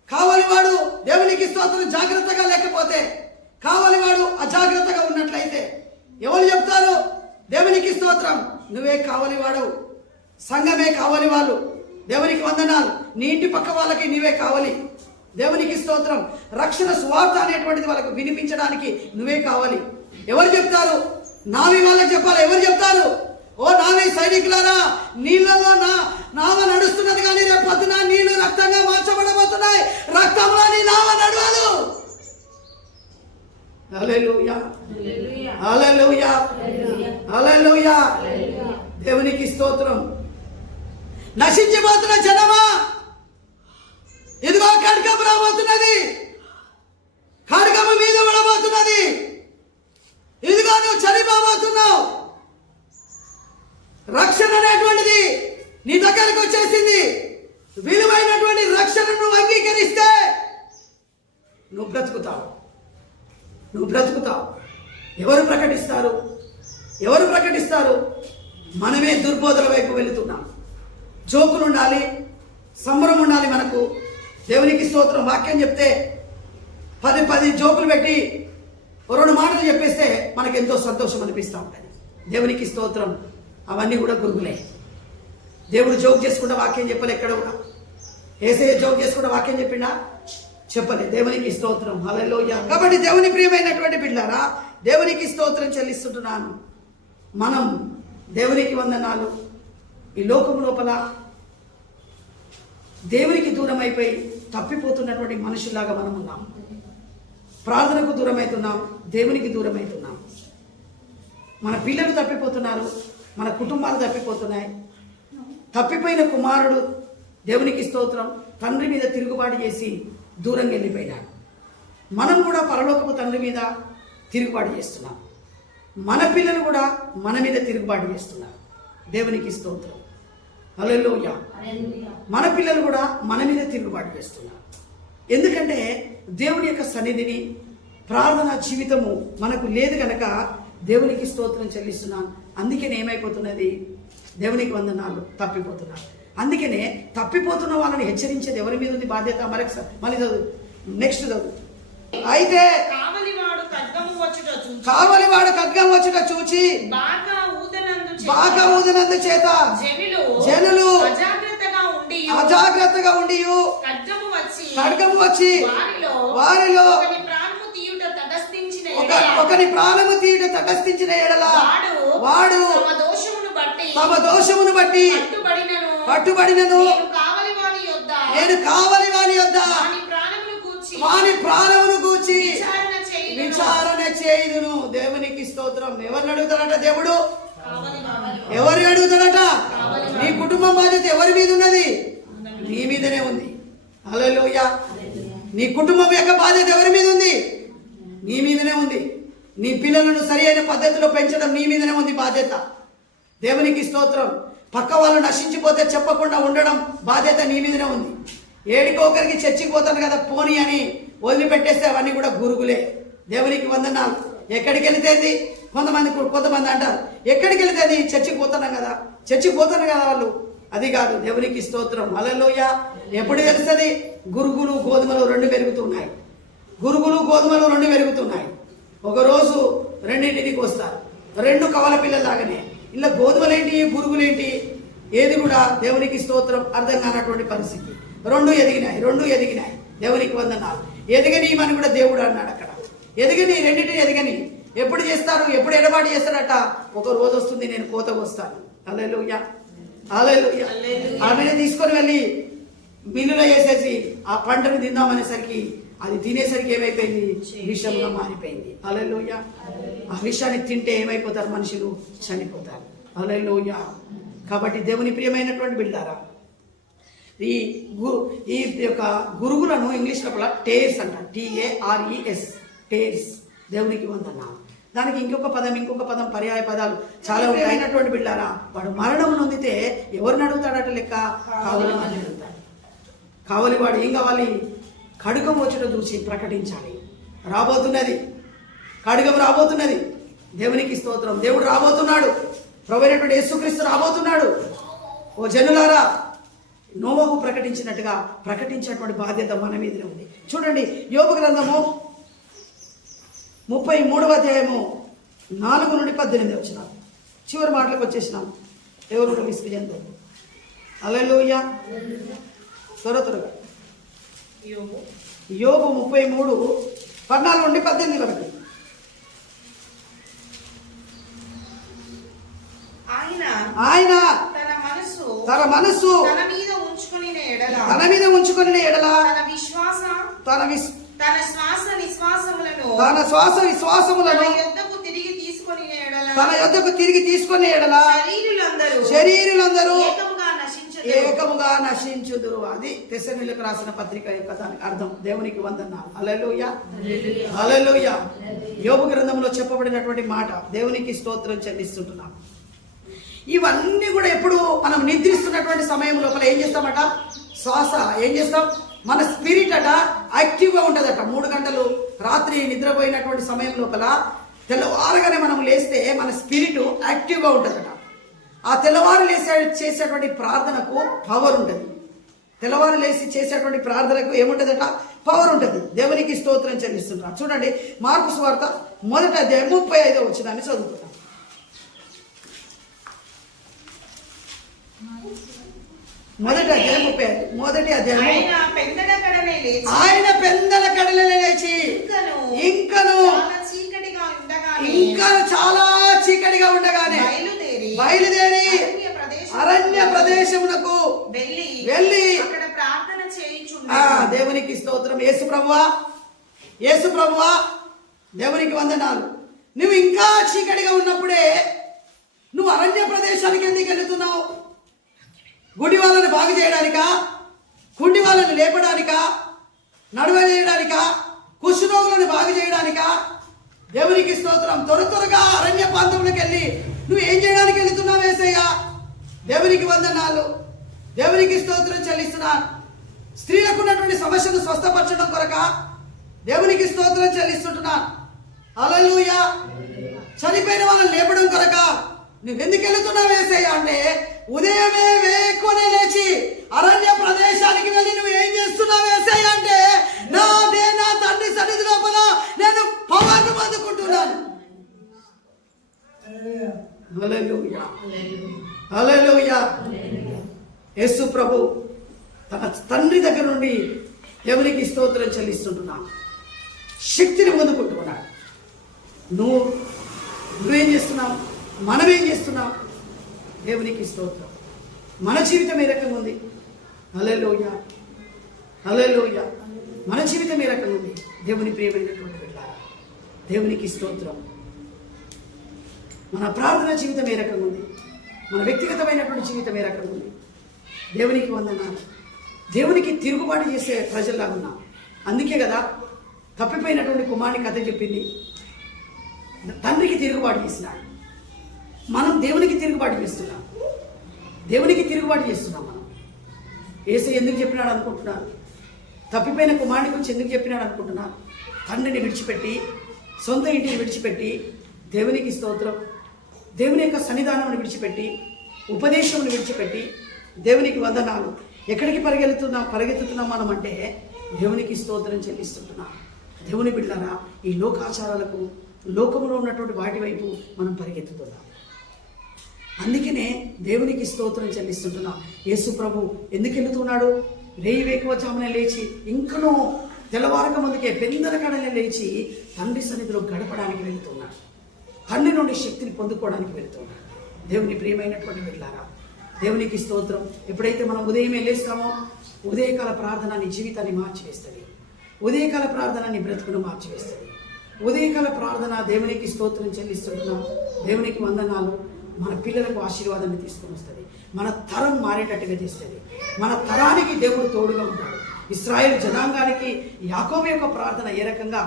కావలి వాడు దేవునికి స్తోత్రం జాగ్రత్తగా లేకపోతే, కావలి వాడు అజాగ్రత్తగా ఉన్నట్లయితే ఎవరు చెప్తారు? దేవునికి స్తోత్రం. నువ్వే కావలి వాడు, సంఘమే కావలి వాళ్ళు. దేవునికి వందనాలు. నీ ఇంటి పక్క వాళ్ళకి నీవే కావాలి. దేవునికి స్తోత్రం. రక్షణ సువార్త అనేటువంటిది వాళ్ళకు వినిపించడానికి నువ్వే కావాలి. ఎవరు చెప్తారు? నావి వాళ్ళకి చెప్పాలి. ఎవరు చెప్తారు? ఓ నావి సైనికులారా, నీళ్ళలో నావ నడుస్తున్నది, కానీ రేపు పొద్దున నీళ్లు రక్తంగా మార్చబడబోతున్నాయి. రక్తంలో నీ నావ నడవదు. హల్లెలూయా, హల్లెలూయా, హల్లెలూయా. దేవునికి స్తోత్రం. నశించిపోతున్న జనమా, ఇదిగో ఖడ్గము రాబోతున్నది. ఖడ్గము మీద పడబోతున్నది. ఇదిగో నువ్వు చనిపోబోతున్నావు. రక్షణ అనేటువంటిది నీ దగ్గరకు వచ్చేసింది. విలువైనటువంటి రక్షణను నువ్వు అంగీకరిస్తే నువ్వు బ్రతుకుతావు. ఎవరు ప్రకటిస్తారు? మనమే దుర్బోధల వైపు వెళుతున్నాం. జోకులు ఉండాలి, సంబరం ఉండాలి మనకు. దేవునికి స్తోత్రం. వాక్యం చెప్తే 10 జోకులు పెట్టి 2 మాటలు చెప్పేస్తే మనకు ఎంతో సంతోషం అనిపిస్తూ ఉంటుంది. దేవునికి స్తోత్రం. అవన్నీ కూడా గురుగులే. దేవుడు జోక్ చేసుకుంటే వాక్యం చెప్పలే. ఎక్కడ కూడా యేసయ్య జోక్ చేసుకుంటే వాక్యం చెప్పిండా? చెప్పలే. దేవునికి స్తోత్రం. హల్లెలూయా. కాబట్టి దేవుని ప్రియమైనటువంటి బిడ్డలారా, దేవునికి స్తోత్రం చెల్లిస్తుంటున్నాను. మనం దేవునికి వందనాలు. ఈ లోకం లోపల దేవునికి దూరం అయిపోయి తప్పిపోతున్నటువంటి మనుషుల్లాగా మనం ఉన్నాం. ప్రార్థనకు దూరం అవుతున్నాం, దేవునికి దూరం అవుతున్నాం. మన పిల్లలు తప్పిపోతున్నారు, మన కుటుంబాలు తప్పిపోతున్నాయి. తప్పిపోయిన కుమారుడు దేవునికి స్తోత్రం తండ్రి మీద తిరుగుబాటు చేసి దూరంగా వెళ్ళిపోయినాడు. మనం కూడా పరలోకపు తండ్రి మీద తిరుగుబాటు చేస్తున్నాం. మన పిల్లలు కూడా మన మీద తిరుగుబాటు చేస్తున్నారు. దేవునికి స్తోత్రం. హల్లెలూయా. మన పిల్లలు కూడా మన మీద తిరుగుబాటు చేస్తున్నారు. ఎందుకంటే దేవుని యొక్క సన్నిధిని, ప్రార్థన జీవితము మనకు లేదు కనుక దేవునికి స్తోత్రం చెల్లిస్తున్నాం. అందుకనే ఏమైపోతున్నది? దేవునికి వందనాలు. తప్పిపోతున్నారు. అందుకనే తప్పిపోతున్న వాళ్ళని హెచ్చరించేది ఎవరి మీద ఉంది బాధ్యత? మళ్ళీ చదువు, నెక్స్ట్ చదువు. అయితే కావలివాడు ఖడ్గం వచ్చుట చూచి బాగా ఊదనందు చేత జనులు అజాగ్రత్తగా ఉండి ఖడ్గము వచ్చి వారిలో ఒకని ప్రాణము తీయుట తటస్థించిన ఎడల వాడు తమ దోషమును బట్టి పట్టుబడినను నేను కావలి వాని యొద్ద వాని ప్రాణమును గూర్చి విచారణ చేయుదును. దేవునికి స్తోత్రం. ఎవరిని అడుగుతాడట దేవుడు? ఎవరిని అడుగుతాడట? నీ కుటుంబం బాధ్యత ఎవరి మీద ఉన్నది? నీ మీదనే ఉంది. హల్లెలూయా. నీ కుటుంబం యొక్క బాధ్యత ఎవరి మీద ఉంది? నీ మీదనే ఉంది. నీ పిల్లలను సరి అయిన పద్ధతిలో పెంచడం నీ మీదనే ఉంది బాధ్యత. దేవునికి స్తోత్రం. పక్క వాళ్ళు నశించిపోతే చెప్పకుండా ఉండడం బాధ్యత నీ మీదనే ఉంది. ఏడికో ఒకరికి చర్చికి పోతాను కదా పోనీ అని వదిలిపెట్టేస్తే అవన్నీ కూడా గురుగులే. దేవునికి వందనాలు. ఎక్కడికి వెళితేది? కొంతమంది అంటారు ఎక్కడికి వెళితేది? చర్చికి పోతాను కదా వాళ్ళు. అది కాదు. దేవునికి స్తోత్రం. హల్లెలూయా. ఎప్పుడు తెలుస్తుంది? గురుగులు గోధుమలు 2 పెరుగుతున్నాయి. ఒకరోజు రెండింటికి వస్తారు. 2 కవల పిల్లలాగానే ఇలా గోధుమలేంటి పురుగులేంటి ఏది కూడా దేవునికి స్తోత్రం అర్థం కానటువంటి పరిస్థితి. రెండు ఎదిగినాయి దేవునికి వందనాలు. ఎదగనీయమని కూడా దేవుడు అన్నాడు అక్కడ. ఎదగని రెండింటిని ఎదగని. ఎప్పుడు చేస్తారు, ఎప్పుడు ఎడబాటు చేస్తారట? ఒక రోజు వస్తుంది నేను కోతకు వస్తాను. హల్లెలూయా హల్లెలూయా. ఆమెను తీసుకొని వెళ్ళి మిల్లులో వేసేసి ఆ పంటను తిందామనేసరికి అది తినేసరికి ఏమైపోయింది? విషంగా మారిపోయింది. హల్లెలూయా. ఆ విషాన్ని తింటే ఏమైపోతారు? మనుషులు చనిపోతారు. హల్లెలూయా. కాబట్టి దేవుని ప్రియమైనటువంటి బిడ్డారా, ఈ యొక్క గురుగులను ఇంగ్లీష్ లోపల టేర్స్ అంట. TARES tears. దేవునికి వందనాలు. దానికి ఇంకొక పదం పర్యాయ పదాలు చాలా ఉంటాయినటువంటి బిడ్డారా. వాడు మరణం నొందితే ఎవరిని అడుగుతాడట లెక్క? కావలి వాడిని అడుగుతాడు. కావలి వాడు ఏం కావాలి? ఖడ్గం వచ్చుట చూసి ప్రకటించాలి. రాబోతున్నది, ఖడ్గం రాబోతున్నది. దేవునికి స్తోత్రం. దేవుడు రాబోతున్నాడు. ప్రభువైనటువంటి యేసుక్రీస్తు రాబోతున్నాడు. ఓ జనులారా, నోవహు ప్రకటించినట్టుగా ప్రకటించేటువంటి బాధ్యత మన మీదనే ఉంది. చూడండి, యోబు గ్రంథము 33వ అధ్యాయము 4 నుండి 18 వచ్చినాం. చివరి మాటలకు వచ్చేసినాం. ఎవరు విసుగు చెందారు. హల్లెలూయా. త్వరగా యోబు 33 14 నుండి 18 వరకు. ఆయన తన మనస్సు తన మీద ఉంచుకొని ఎడల తన శ్వాస విశ్వాసములను తన యొద్దకు తిరిగి తీసుకొని ఎడల శరీరులందరూ ఏకముగా నశించుదురు. అది తెస్సలోనికీయులకు రాసిన పత్రిక యొక్క దానికి అర్థం. దేవునికి వందనాలు. హల్లెలూయా హల్లెలూయా. యోబు గ్రంథంలో చెప్పబడినటువంటి మాట దేవునికి స్తోత్రం చెల్లిస్తుంటున్నాం. ఇవన్నీ కూడా ఎప్పుడు మనం నిద్రిస్తున్నటువంటి సమయం లోపల ఏం చేస్తామట? శ్వాస ఏం చేస్తాం? మన స్పిరిట్ అట యాక్టివ్గా ఉంటుందట. 3 గంటలు రాత్రి నిద్రపోయినటువంటి సమయం లోపల తెల్లవారుగానే మనం లేస్తే మన స్పిరిట్ యాక్టివ్గా ఉంటుందట. ఆ తెల్లవారు చేసేటువంటి ప్రార్థనకు పవర్ ఉంటుంది. తెల్లవారు లేచి చేసేటువంటి ప్రార్థనకు ఏముంటుందట? పవర్ ఉంటుంది. దేవునికి స్తోత్రం చెల్లిస్తున్నారు. చూడండి, మార్కు సువార్త 1వ అధ్యాయం 35వ వచనాన్ని చదువుతున్నాం. మొదటి అధ్యాయం ఆయన పెందల కడలే లేచి ఇంకను ఇంకా చాలా చీకటిగా ఉండగానే బయలుదేరి అరణ్య ప్రదేశమునకు వెళ్ళి దేవునికి స్తోత్రం. యేసు ప్రభువా దేవునికి వందనాలు. నువ్వు ఇంకా చీకటిగా ఉన్నప్పుడే నువ్వు అరణ్య ప్రదేశానికి ఎందుకు వెళుతున్నావు? గుడి వాళ్ళని బాగు చేయడానికా? కుంటి వాళ్ళని లేపడానికా? నడవజేయడానికా? కుష్ఠరోగులను బాగు చేయడానికా? దేవునికి స్తోత్రం. త్వరగా అరణ్య ప్రాంతంలోకి వెళ్ళి నువ్వు ఏం చేయడానికి వెళుతున్నావు యేసయ్యా? దేవునికి వందనాలు. దేవునికి స్తోత్రం చెల్లిస్తున్నాను. స్త్రీలకు ఉన్నటువంటి సమస్యను స్వస్థపరచడం కొరక దేవునికి స్తోత్రం చెల్లిస్తుంటున్నాను. హల్లెలూయా. చనిపోయిన వాళ్ళని లేపడం కొరక నువ్వెందుకు వెళుతున్నావు యేసయ్యా అంటే, ఉదయమే వేకునే లేచి అరణ్య ప్రదేశానికి వెళ్ళి నువ్వు ఏం చేస్తున్నావు యేసయ్యా అంటే, నా తండ్రి సన్నిధి లోపల నేను పవర్ను పొందుకుంటున్నాను. హల్లెలూయా హల్లెలూయా. యేసు ప్రభు తన తండ్రి దగ్గర నుండి దేవునికి స్తోత్రం చెల్లిస్తుంటున్నాను. శక్తిని పొందుకుంటున్నాడు. నువ్వేం చేస్తున్నావు? మనమేం చేస్తున్నాం? దేవునికి స్తోత్రం. మన జీవితం ఏ రకంగా ఉంది? హల్లెలూయా హల్లెలూయా. మన జీవితం ఏ రకంగా ఉంది? దేవుని ప్రియమైనటువంటి బిడ్డలారా, దేవునికి స్తోత్రం. మన ప్రార్థన జీవితం ఏ రకంగా ఉంది? మన వ్యక్తిగతమైనటువంటి జీవితం ఏ రకంగా ఉంది? దేవునికి వందనాలు. దేవునికి తిరుగుబాటు చేసే ప్రజల్లాగా ఉన్నాం. అందుకే కదా తప్పిపోయినటువంటి కుమారుని కథ చెప్పింది. తండ్రికి తిరుగుబాటు చేసినాడు. మనం దేవునికి తిరుగుబాటు చేస్తున్నాం. మనం. యేసయ్య ఎందుకు చెప్పినాడు అనుకుంటున్నాను? తప్పిపోయిన కుమారుని గురించి ఎందుకు చెప్పినాడు అనుకుంటున్నాను? తండ్రిని విడిచిపెట్టి, సొంత ఇంటిని విడిచిపెట్టి, దేవునికి స్తోత్రం, దేవుని యొక్క సన్నిధానం విడిచిపెట్టి, ఉపదేశం విడిచిపెట్టి, దేవునికి వందనాలు. ఎక్కడికి పరిగెత్తుతున్నాం మనం అంటే దేవునికి స్తోత్రం చెల్లిస్తుంటున్నాం. దేవుని బిడ్డలారా, ఈ లోకాచారాలకు, లోకంలో ఉన్నటువంటి వాటి వైపు మనం పరిగెత్తుతున్నాం. అందుకనే దేవునికి స్తోత్రం చెల్లిస్తుంటున్నా. యేసు ప్రభు ఎందుకు వెళుతున్నాడు? రేయి వేకువజామున లేచి ఇంకనూ తెల్లవారక ముందుకే పెందల కడలే లేచి తండ్రి సన్నిధిలో గడపడానికి వెళుతున్నాడు. తండ్రి నుండి శక్తిని పొందుకోవడానికి వెళుతున్నాడు. దేవుని ప్రియమైనటువంటి బిడ్డలారా, దేవునికి స్తోత్రం. ఎప్పుడైతే మనం ఉదయమే లేస్తామో ఉదయకాల ప్రార్థన నీ జీవితాన్ని మార్చివేస్తుంది. ఉదయకాల ప్రార్థన నీ బ్రతుకును మార్చివేస్తుంది. ఉదయకాల ప్రార్థన దేవునికి స్తోత్రం చెల్లిస్తున్నాం. దేవునికి వందనాలు. మన పిల్లలకు ఆశీర్వాదాన్ని తీసుకొని వస్తుంది. మన తరం మారేటట్టుగా చేస్తుంది. మన తరానికి దేవుడు తోడుగా ఉంటాడు. ఇశ్రాయేలు జనాంగానికి యాకోబు యొక్క ప్రార్థన ఏ రకంగా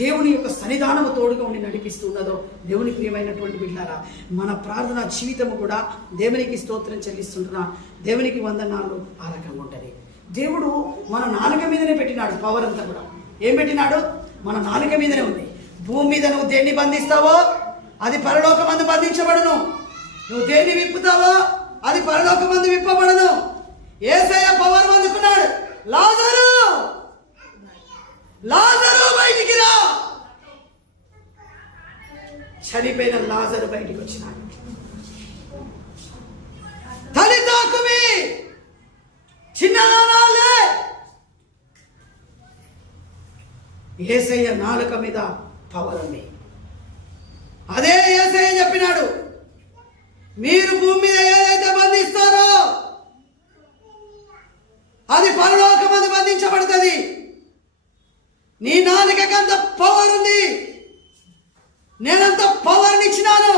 దేవుని యొక్క సన్నిధానము తోడుగా ఉండి నడిపిస్తున్నదో దేవుని ప్రియమైనటువంటి బిడ్డలారా, మన ప్రార్థన జీవితము కూడా దేవునికి స్తోత్రం చెల్లిస్తుంటున్నా. దేవునికి వందనాలు ఆ రకంగా ఉంటుంది. దేవుడు మన నాలుక మీదనే పెట్టినాడు పవర్ అంతా కూడా. ఏం పెట్టినాడు? మన నాలుక మీదనే ఉంది. భూమి మీద నువ్వు దేన్ని బంధిస్తావో అది పరలోకమందు బంధించబడును. నువ్వు దేన్ని విప్పుతావో అది పరలోకమందు విప్పబడును. యేసయ్య పవర్ అందుకున్నాడు. లాజరు బయటికి రా. చనిపోయిన లాజరు బయటికి వచ్చినాడు. తలితాకుమి చిన్నదానాలే. యేసయ్య నాలుక మీద పవర్ ఉంది. అదే యేసయ్య చెప్పినాడు, మీరు భూమి మీద ఏదైతే బంధిస్తారో అది పరలోకమందు బంధించబడుతుంది. నీ నాలుకకి అంత పవర్ ఉంది. నేనంత పవర్ని ఇచ్చినాను.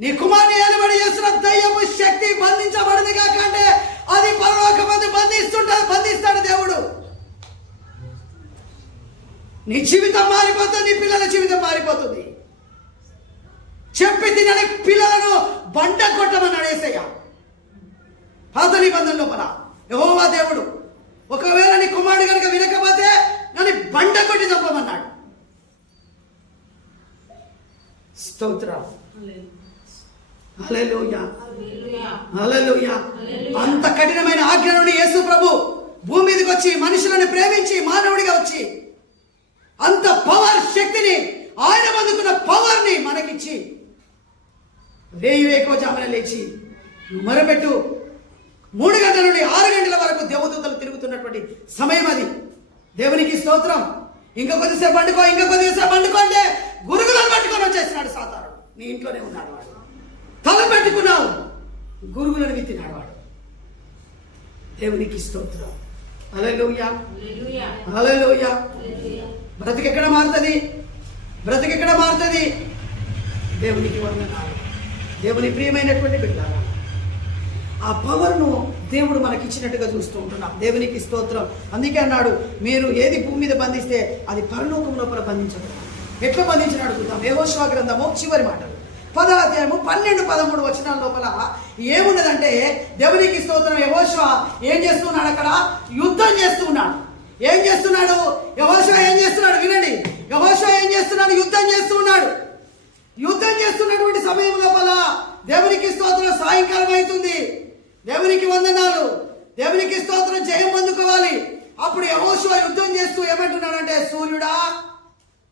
నీ కుమార్ని ఏలుబడి చేస్తున్న దయ్యము శక్తి బంధించబడింది కాకంటే అది పరలోకమందు బంధిస్తాడు దేవుడు. నీ జీవితం మారిపోతుంది. నీ పిల్లల జీవితం మారిపోతుంది. చెప్పి తినని పిల్లలను బండ కొట్టమన్నాడు యేసయ్య. పాత నిబంధన లోపల యెహోవా దేవుడు ఒకవేళ నీ కుమారుడు కనుక వినకపోతే నన్ను బండ కొట్టి చంపమన్నాడు. స్తోత్రం. హల్లెలూయా, హల్లెలూయా. అంత కఠినమైన ఆజ్ఞ నుండి యేసు ప్రభు భూమి మీదకి వచ్చి మనుషులను ప్రేమించి మానవుడిగా వచ్చి అంత పవర్ శక్తిని ఆయన అందుకున్న పవర్ని మనకిచ్చి రేయి వేకువజామున లేచి మొరపెట్టు 3 గంటల నుండి 6 గంటల వరకు దేవదూతలు తిరుగుతున్నటువంటి సమయం అది. దేవునికి స్తోత్రం. ఇంకా కొద్దిసేపు పండుకో అంటే గురుగులను పట్టుకొని వచ్చేసినాడు సాతానుడు. నీ ఇంట్లోనే ఉన్నాడు వాడు. తల పెట్టుకున్నావు, గురుగులను విత్తినాడు వాడు. దేవునికి స్తోత్రం. హల్లెలూయా, హల్లెలూయా. బ్రతికెక్కడ మారుతుంది? దేవునికి వందనాలు. దేవుని ప్రియమైనటువంటి బిడ్డలారా, ఆ పవర్ను దేవుడు మనకిచ్చినట్టుగా చూస్తూ ఉంటున్నాం. దేవునికి స్తోత్రం. అందుకే అన్నాడు, మీరు ఏది భూమి మీద బంధిస్తే అది పరలోకం లోపల బంధించబడదు. ఎట్లా బంధించినాడు చూద్దాం. యెహోషువ గ్రంథము చివరి మాటలు 10వ అధ్యాయము 12-13 వచనాల లోపల ఏమున్నదంటే, దేవునికి స్తోత్రం. యెహోషువ ఏం చేస్తున్నాడు? అక్కడ యుద్ధం చేస్తున్నాడు. ఏం చేస్తున్నాడు యెహోషువ? ఏం చేస్తున్నాడు? వినండి. యెహోషువ ఏం చేస్తున్నాడు? యుద్ధం చేస్తున్నాడు. యుద్ధం చేస్తున్నటువంటి సమయం లోపల దేవునికి స్తోత్రం. సాయంకాలం అవుతుంది. దేవునికి వందనాలు. దేవునికి స్తోత్రం. జయం పొందుకోవాలి. అప్పుడు యెహోషువ యుద్ధం చేస్తూ ఏమంటున్నాడంటే,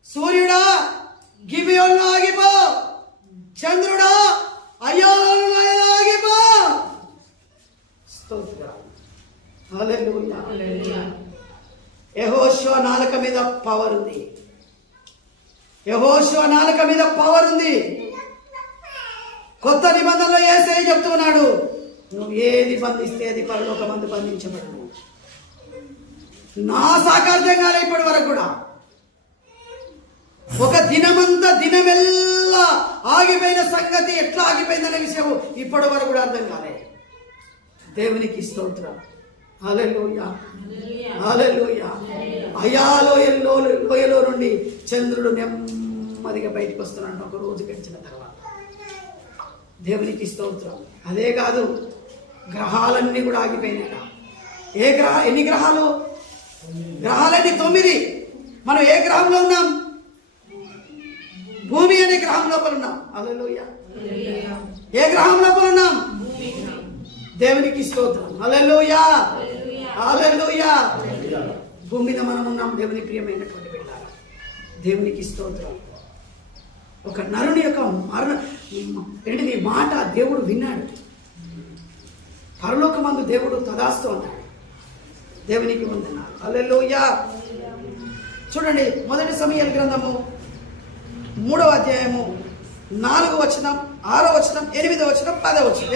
సూర్యుడా గిబియోనులో ఆగిపో, చంద్రుడా అయ్యోనులో ఆగిపో. స్తోత్రం. హల్లెలూయా, హల్లెలూయా. యెహోషువ నాలుక మీద పవర్ ఉంది. యెహోషువ నాలుక మీద పవర్ ఉంది. కొత్త నిబంధనలో యేసయ్య చెప్తున్నాడు, నువ్వు ఏది బంధిస్తే అది పరలోకమందు బంధించబడను. నా సాకార్థంగా ఇప్పటి వరకు కూడా ఒక దినమెల్లా ఆగిపోయిన సంగతి ఎట్లా ఆగిపోయిందనే విషయం ఇప్పటి వరకు కూడా అర్థం కాలే. దేవునికి స్తోత్రం. హల్లెలూయా, హల్లెలూయా. లోయలో నుండి చంద్రుడు నెమ్మదిగా బయటకు వస్తున్నాడు ఒక రోజు గడిచిన తర్వాత. దేవునికి స్తోత్రం. అదే కాదు, గ్రహాలన్నీ కూడా ఆగిపోయినాయి. ఎన్ని గ్రహాలు? గ్రహాలన్నీ 9. మనం ఏ గ్రహంలో ఉన్నాం? భూమి అనే గ్రహం లోపల ఉన్నాం. హల్లెలూయా. ఏ గ్రహం లోపల ఉన్నాం? దేవునికి స్తోత్రం. హల్లెలూయా, హల్లెలూయా. భూమి మీద మనం ఉన్నాం. దేవుని ప్రియమైనటువంటి బిడ్డలారా, దేవునికి స్తోత్రం. ఒక నరుని యొక్క ఏంటిది మాట దేవుడు విన్నాడు. పరలోకమందు దేవుడు తదాస్తు అన్నాడు. దేవునికి వందనాలు. హల్లెలూయా. చూడండి, మొదటి సమూయేలు గ్రంథము 3వ అధ్యాయము 4వ వచనం, 6వ వచనం, 8వ వచనం, 10వ వచనం.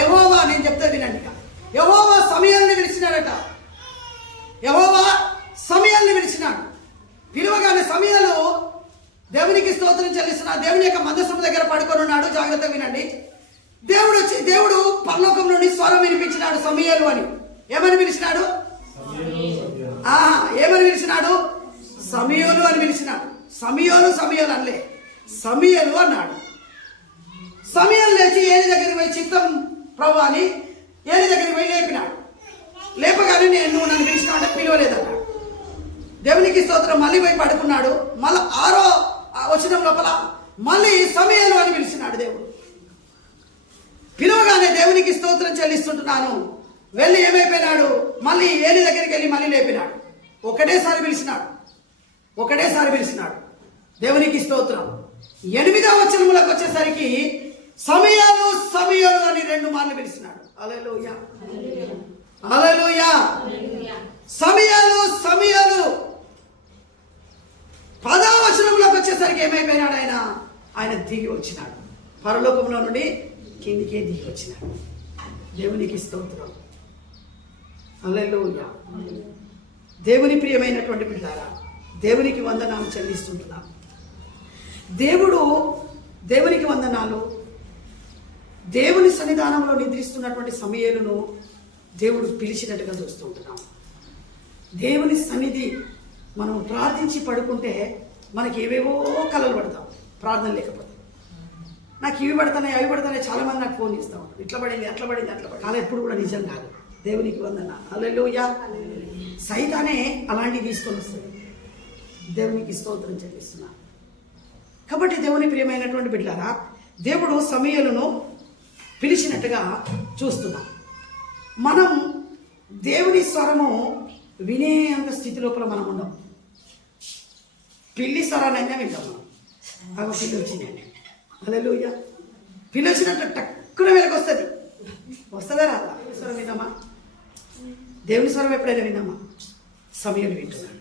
యెహోవా, నేను చెప్తా వినండి. యెహోవా సమూయేలుని పిలిచినాడట. యెహోవా సమూయేలుని పిలిచినాడు. పిలువగానే సమూయేలు దేవునికి స్తోత్రం చెల్లిస్తున్నాడు. దేవుని యొక్క మందసము దగ్గర పడుకొని ఉన్నాడు. జాగ్రత్తగా వినండి. దేవుడు పరలోకం నుండి స్వరం వినిపించినాడు సమూయేలు అని. ఏమని పిలిచినాడు? ఏమని పిలిచినాడు? సమూయేలు అని పిలిచినాడు. సమూయేలు అనలే, సమూయేలు అన్నాడు. సమూయేలు లేచి ఏలి దగ్గరికి పోయి, చిత్తం ప్రభు అని ఏలి దగ్గరికి పోయి లేపినాడు. లేపగానే నువ్వు నన్ను పిలిచినావు అంటే పిలవలేదన్నాడు. దేవునికి స్తోత్రం. మళ్ళీ పోయి పడుకున్నాడు. మళ్ళీ 6వ వచనం లోపల మళ్ళీ సమూయేలు అని పిలిచినాడు దేవుడు. పిలవగానే దేవునికి స్తోత్రం చెల్లిస్తుంటున్నాను వెళ్ళి ఏమైపోయినాడు? మళ్ళీ ఏలి దగ్గరికి వెళ్ళి మళ్ళీ లేపినాడు. ఒకటేసారి పిలిచినాడు. దేవునికి స్తోత్రం. 8వ వచనములకు వచ్చేసరికి సమూయేలు అని 2 మార్లు పిలిచినాడు. హల్లెలూయా, హల్లెలూయా. సమూయేలు 10వ వచనంలోకి వచ్చేసరికి ఏమైపోయినాడు? ఆయన దిగి వచ్చినాడు. పరలోకంలో నుండి కిందికే దిగి వచ్చినాడు. దేవునికి స్తోత్రం. హల్లెలూయా. దేవుని ప్రియమైనటువంటి బిడ్డలారా, దేవునికి వందనాలు చెల్లిస్తుంటున్నాం. దేవునికి వందనాలు. దేవుని సన్నిధానంలో నిద్రిస్తున్నటువంటి సమూయేలును దేవుడు పిలిచినట్టుగా చూస్తుంటున్నాం. దేవుని సన్నిధి మనం ప్రార్థించి పడుకుంటే మనకి ఏవేవో కలలు పడతాం. ప్రార్థన లేకపోతే నాకు ఇవి పడతాయి, అవి పడతాయి. చాలా మంది నాకు ఫోన్ చేస్తూ ఉంటారు. ఇట్లా పడింది, అట్లా పడింది, అట్లా పడింది. అలా ఎప్పుడు కూడా నిజం కాదు. దేవునికి వందనాలు. హల్లెలూయా. సైతానే అలాంటివి తీసుకొని వస్తుంది. దేవునికి స్తోత్రం చెల్లిస్తున్నా. కాబట్టి దేవుని ప్రియమైనటువంటి బిడ్డలారా, దేవుడు సమూయేలును పిలిచినట్టుగా చూస్తున్నాం. మనం దేవుని స్వరము వినే అంత స్థితి లోపల మనం ఉండం. పిల్లి స్వరానైనా వింటాం మనం. అవి పిల్లి వచ్చిందండి. హల్లెలూయా. పిల్లి వచ్చినట్టు టక్కున వెలకొస్తుంది. వస్తుందా రాదా? స్వరం విన్నామా? దేవుని స్వరం ఎప్పుడైనా విన్నామా? సమూయేలు వింటున్నాడు.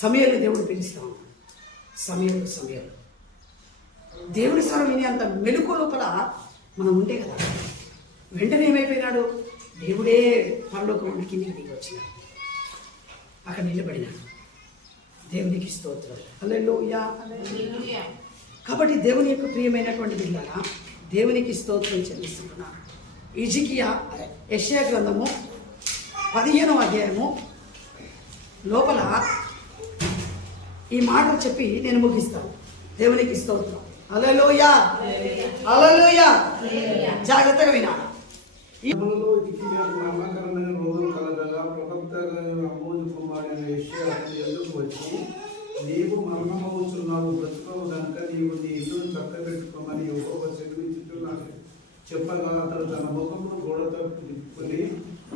సమూయేలుని దేవుడు పిలుస్తా ఉన్నాడు. సమూయేలు దేవుని స్వరం విని అంత మెలుకు లోపల మనం ఉంటే కదా. వెంటనే ఏమైపోయినాడు? దేవుడే పరలోకం కిందికి దిగి వచ్చినాడు. అక్కడ నిలబడినాడు. దేవునికి స్తోత్రం. హల్లెలూయా. కాబట్టి దేవుని యొక్క ప్రియమైనటువంటి బిడ్డలారా, దేవునికి స్తోత్రం చెల్లిస్తున్నాను. యెషయా గ్రంథము 15వ అధ్యాయము లోపల ఈ మాటలు చెప్పి నేను ముగిస్తాను. దేవునికి స్తోత్రం. హల్లెలూయా, హల్లెలూయా. జాగ్రత్తగా వినాలి. మరణకరమైన రోగం కలగగా ప్రవక్త ఆమోజు కుమారుడైన యెషయా ఎదురుకు వచ్చి, నీవు మరణమవుతున్నావు, బ్రతుకవు కనుక నీవు నీ ఇల్లును చక్కబెట్టుకోమని యెహోవా సెలవిచ్చుచున్నాడు చెప్పగా, అతడు తన ముఖమును గోడతో తిప్పుకొని,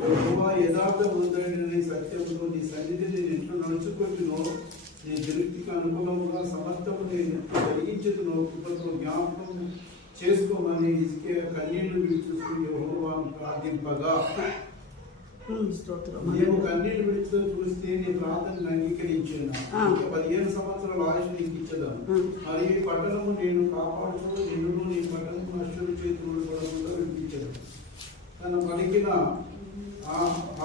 యెహోవా యథార్థ ఉందని సత్యముతో నీ సన్నిధిని ఎట్లు నడుచుకొనినో, నీ దృష్టికి అనుకూలముగా సమస్తము నేను కలిగించుతున్న కృపతో జ్ఞాపకం చేసుకోమని హిజ్కియా కన్నీళ్లు విడిచి యెహోవాను ప్రార్థింపగా, నీవు కన్నీళ్లు విడిచి చూస్తే నీ ప్రార్థనను అంగీకరించాను. 15 సంవత్సరాల ఆయుష్ నీకు ఇచ్చదాను. మరియు ఈ పట్టణము నేను కాపాడుతూ నిన్ను నీ పట్టణము నష్టుల చేతులు పడకుండా విడిపించదు. తన పలికిన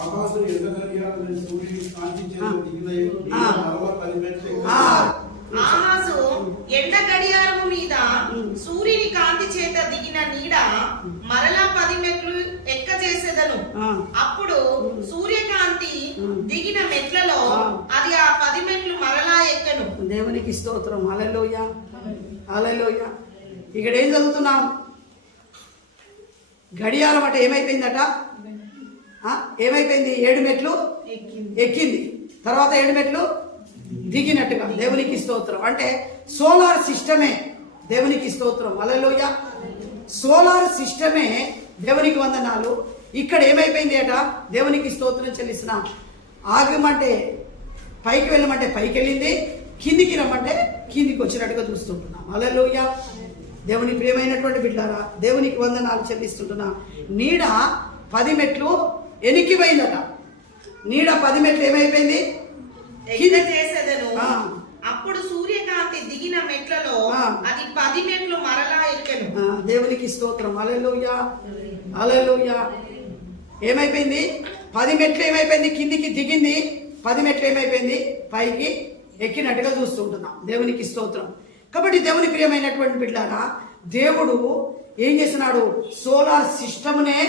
ఆకాశం ఎదగలియాలని సూర్యుని కాంతి చేత దిగిన 10 మెట్లు ఆహాజు ఎండ గడియారము మీద సూర్యుని కాంతి చేత దిగిన నీడ మరలా 10 మెట్లు ఎక్క చేసేదను. అప్పుడు సూర్యకాంతి దిగిన మెట్లలో అది ఆ 10 మెట్లు మరలా ఎక్కను. దేవునికి స్తోత్రం. హల్లెలూయా, హల్లెలూయా. ఇక్కడ ఏం చదువుతున్నాం? గడియారం అంటే ఏమైపోయిందట? ఏమైపోయింది? 7 మెట్లు ఎక్కింది. తర్వాత 7 మెట్లు దిగినట్టుగా. దేవునికి స్తోత్రం. అంటే సోలార్ సిస్టమే దేవునికి స్తోత్రం. హల్లెలూయా. సోలార్ సిస్టమే దేవునికి వందనాలు. ఇక్కడ ఏమైపోయింది అట? దేవునికి స్తోత్రం చెల్లిస్తున్నా. ఆగమంటే పైకి వెళ్ళమంటే పైకి వెళ్ళింది, కిందికి రమ్మంటే కిందికి వచ్చినట్టుగా చూస్తుంటున్నాం. హల్లెలూయా. దేవుని ప్రియమైనటువంటి బిడ్డారా, దేవునికి వందనాలు చెల్లిస్తుంటున్నా. నీడ 10 మెట్లు ఎనికిపోయిందట. నీడ 10 మెట్లు ఏమైపోయింది? చేసేదను. ఆ. అప్పుడు సూర్యకాంతి దిగిన మెట్లలో ఆ. అది 10 మెట్లు మరలా ఎక్కెను. దేవునికి స్తోత్రం. హల్లెలూయా, హల్లెలూయా. ఏమైపోయింది? 10 మెట్లు ఏమైపోయింది? కిందికి దిగింది. 10 మెట్లు ఏమైపోయింది? పైకి ఎక్కినట్టుగా చూస్తుంటున్నాం. దేవునికి స్తోత్రం. కాబట్టి దేవుని ప్రియమైనటువంటి బిడ్డారా, దేవుడు ఏం చేసినాడు? సోలార్ సిస్టమ్నే